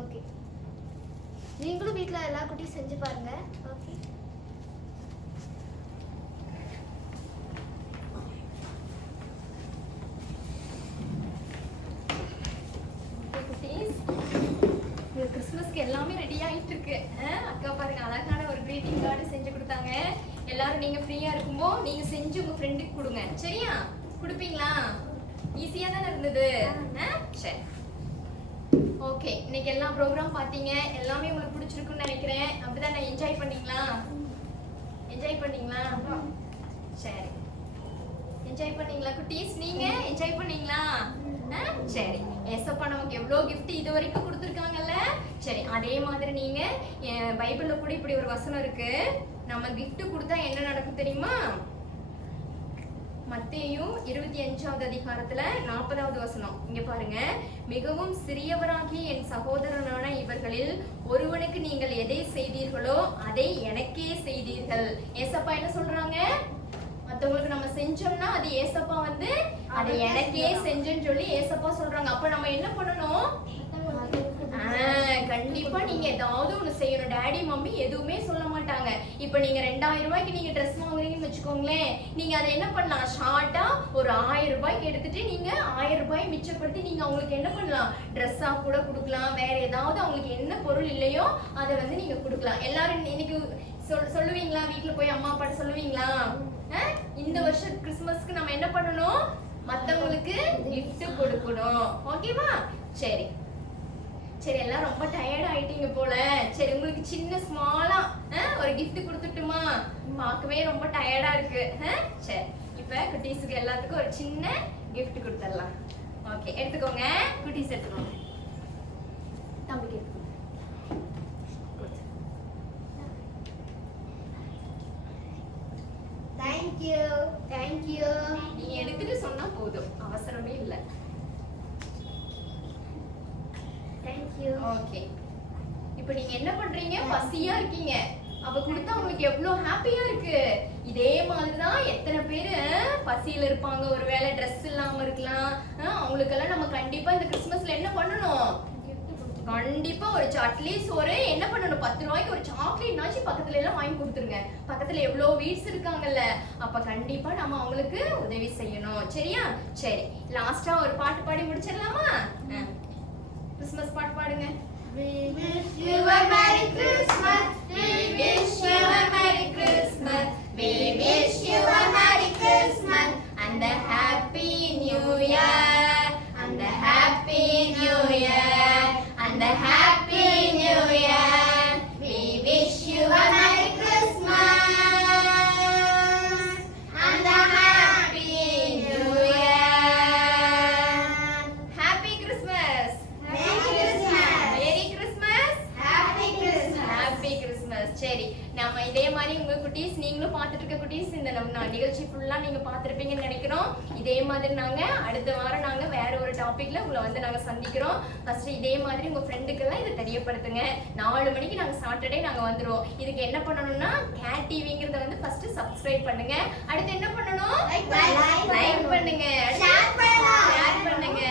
ஓகே, நீங்களும் வீட்ல எல்லா குட்டீஸ் செஞ்சு பாருங்க. ஓகே, கிறிஸ்மஸ்க்கு எல்லாமே ரெடி ஆயிட்டு இருக்கு. அக்கா பாருங்க அழகான ஒரு greeting card செஞ்சு கொடுத்தாங்க. எல்லாரும் நீங்க ஃப்ரீயா இருக்கும்போது நீங்க செஞ்சு உங்க ஃப்ரெண்டுக்கு கொடுங்க. சரியா? கொடுப்பீங்களா? ஈஸியா தானே இருந்தது? சரி ஓகே, இன்னைக்கு எல்லா ப்ரோக்ராம் பார்த்தீங்க, எல்லாமே உங்களுக்கு பிடிச்சிருக்குன்னு நினைக்கிறேன். அப்படிதானே? என்ஜாய் பண்ணீங்களா? என்ஜாய் பண்ணீங்களா? சரி, என்ஜாய் பண்ணீங்களா குட்டீஸ்? நீங்க என்ஜாய் பண்ணீங்களா? சரி, ஏசப்பா நமக்கு எவ்வளோ gift இது வரைக்கும் கொடுத்துருக்காங்கல்ல. சரி, அதே மாதிரி நீங்க பைபிள்ல கூட இப்படி ஒரு வசனம் இருக்கு, நம்ம gift கொடுத்தா என்ன நடக்கும் தெரியுமா? மத்தேயு 25வது அதிகாரத்துல 40வது வசனம். இங்க பாருங்க, மிகவும் சிறியவராகிய என் சகோதரனான இவர்களில் ஒருவனுக்கு நீங்கள் எதை செய்தீர்களோ அதை எனக்கே செய்தீர்கள். ஏசப்பா என்ன சொல்றாங்க? மத்தவங்களுக்கு நம்ம செஞ்சோம்னா அது ஏசப்பா வந்து அதை எனக்கே செஞ்சேன்னு சொல்லி ஏசப்பா சொல்றாங்க. அப்ப நம்ம என்ன பண்ணணும்? கண்டிப்பா நீங்க ஏதாவது ஒண்ணு செய்யணும். டாடி மம்மி எதுவுமே சொல்ல மாட்டாங்க. இப்ப நீங்க 2000 ரூபாய்க்கு நீங்க ட்ரெஸ் வாங்குறீங்கன்னு வச்சுக்கோங்களேன், நீங்க அதை என்ன பண்ணலாம்? ஷார்ட்டா ஒரு 1000 ரூபாய்க்கு எடுத்துட்டு நீங்க 1000 ரூபாய் மிச்சப்படுத்தி நீங்க அவங்களுக்கு என்ன பண்ணலாம்? ட்ரெஸ்ஸா கூட கொடுக்கலாம். வேற ஏதாவது அவங்களுக்கு என்ன பொருள் இல்லையோ அதை வந்து நீங்க கொடுக்கலாம். எல்லாரும் இன்னைக்கு சொல்லுவீங்களா? வீட்டுல போய் அம்மா அப்பாட்ட சொல்லுவீங்களா? இந்த வருஷம் கிறிஸ்துமஸ்க்கு நம்ம என்ன பண்ணணும்? மத்தவங்களுக்கு gift கொடுக்கணும். ஓகேவா? சரி சரி, எல்லாம் ரொம்ப டயர்ட் ஆயிட்டீங்க போல. சரி, உங்களுக்கு சின்ன ஸ்மாலா ஒரு gift கொடுத்துட்டுமா? பார்க்கவே ரொம்ப டயர்டா இருக்கு. சரி, இப்ப குட்டீஸுக்கு எல்லாத்துக்கும் ஒரு சின்ன gift கொடுத்துடலாம். ஓகே, எடுத்துக்கோங்க குட்டீஸ், எடுத்துக்கோங்க. தம்பிக்கு எடுத்துக்கோங்க. Thank you. நீங்க எடுத்துட்டு சொன்னா போதும், அவசரமே இல்லை. Thank you. ஓகே, இப்போ நீங்க என்ன பண்றீங்க? பசியா இருக்கீங்க. அப்ப கொடுத்தா உங்களுக்கு எவ்வளவு ஹாப்பியா இருக்கு. இதே மாதிரி தான் எத்தனை பேரு பசியில இருப்பாங்க, ஒருவேளை ட்ரெஸ் இல்லாம இருக்கலாம். அவங்களுக்கெல்லாம் நம்ம கண்டிப்பா இந்த கிறிஸ்துமஸ்ல என்ன பண்ணணும்? கண்டிப்பா ஒரு அட்லீஸ்ட் ஒரு என்ன பண்ணணும்? 10 ரூபாய்க்கு ஒரு சாக்லேட்னாச்சும் பக்கத்துல எல்லாம் வாங்கி கொடுத்துருங்க. பக்கத்துல எவ்வளவு வீட்ஸ் இருக்காங்கல்ல, அப்ப கண்டிப்பா நம்ம அவங்களுக்கு உதவி செய்யணும். சரியா? சரி, லாஸ்டா ஒரு பாட்டு பாடி முடிச்சிடலாமா? கிறிஸ்துமஸ் பாட்டு பாடுங்க. We wish you a Merry Christmas. We wish you a Merry Christmas. We wish you a Merry Christmas and a Happy New Year. And a Happy New Year. And a Happy New Year. We wish you a Merry Christmas and a Happy New Year. Happy Christmas. Merry Christmas. Merry Christmas. Happy Christmas. Happy Christmas. சரி, நம்ம இதே மாதிரி உங்க குட்டீஸ் நீங்களும் பார்த்துட்டு இருக்க குட்டீஸ் இந்த நம்ம நிகழ்ச்சி ஃபுல்லா நீங்க பார்த்துருப்பீங்கன்னு நினைக்கிறோம். இதே மாதிரி நாங்க அடுத்த வாரம் நாங்க வேற ஒரு டாபிக்ல உங்களை வந்து நாங்க சந்திக்கிறோம். ஃபர்ஸ்ட் இதே மாதிரி உங்க ஃப்ரெண்டுக்கெல்லாம் இதை தெரியப்படுத்துங்க. 4 மணிக்கு நாங்க சாட்டர்டே நாங்க வந்துருவோம். இதுக்கு என்ன பண்ணணும்னா கேட் டிவிங்கிறத வந்து ஃபர்ஸ்ட் சப்ஸ்கிரைப் பண்ணுங்க. அடுத்து என்ன பண்ணணும்? லைக் பண்ணுங்க, ஷேர் பண்ணுங்க.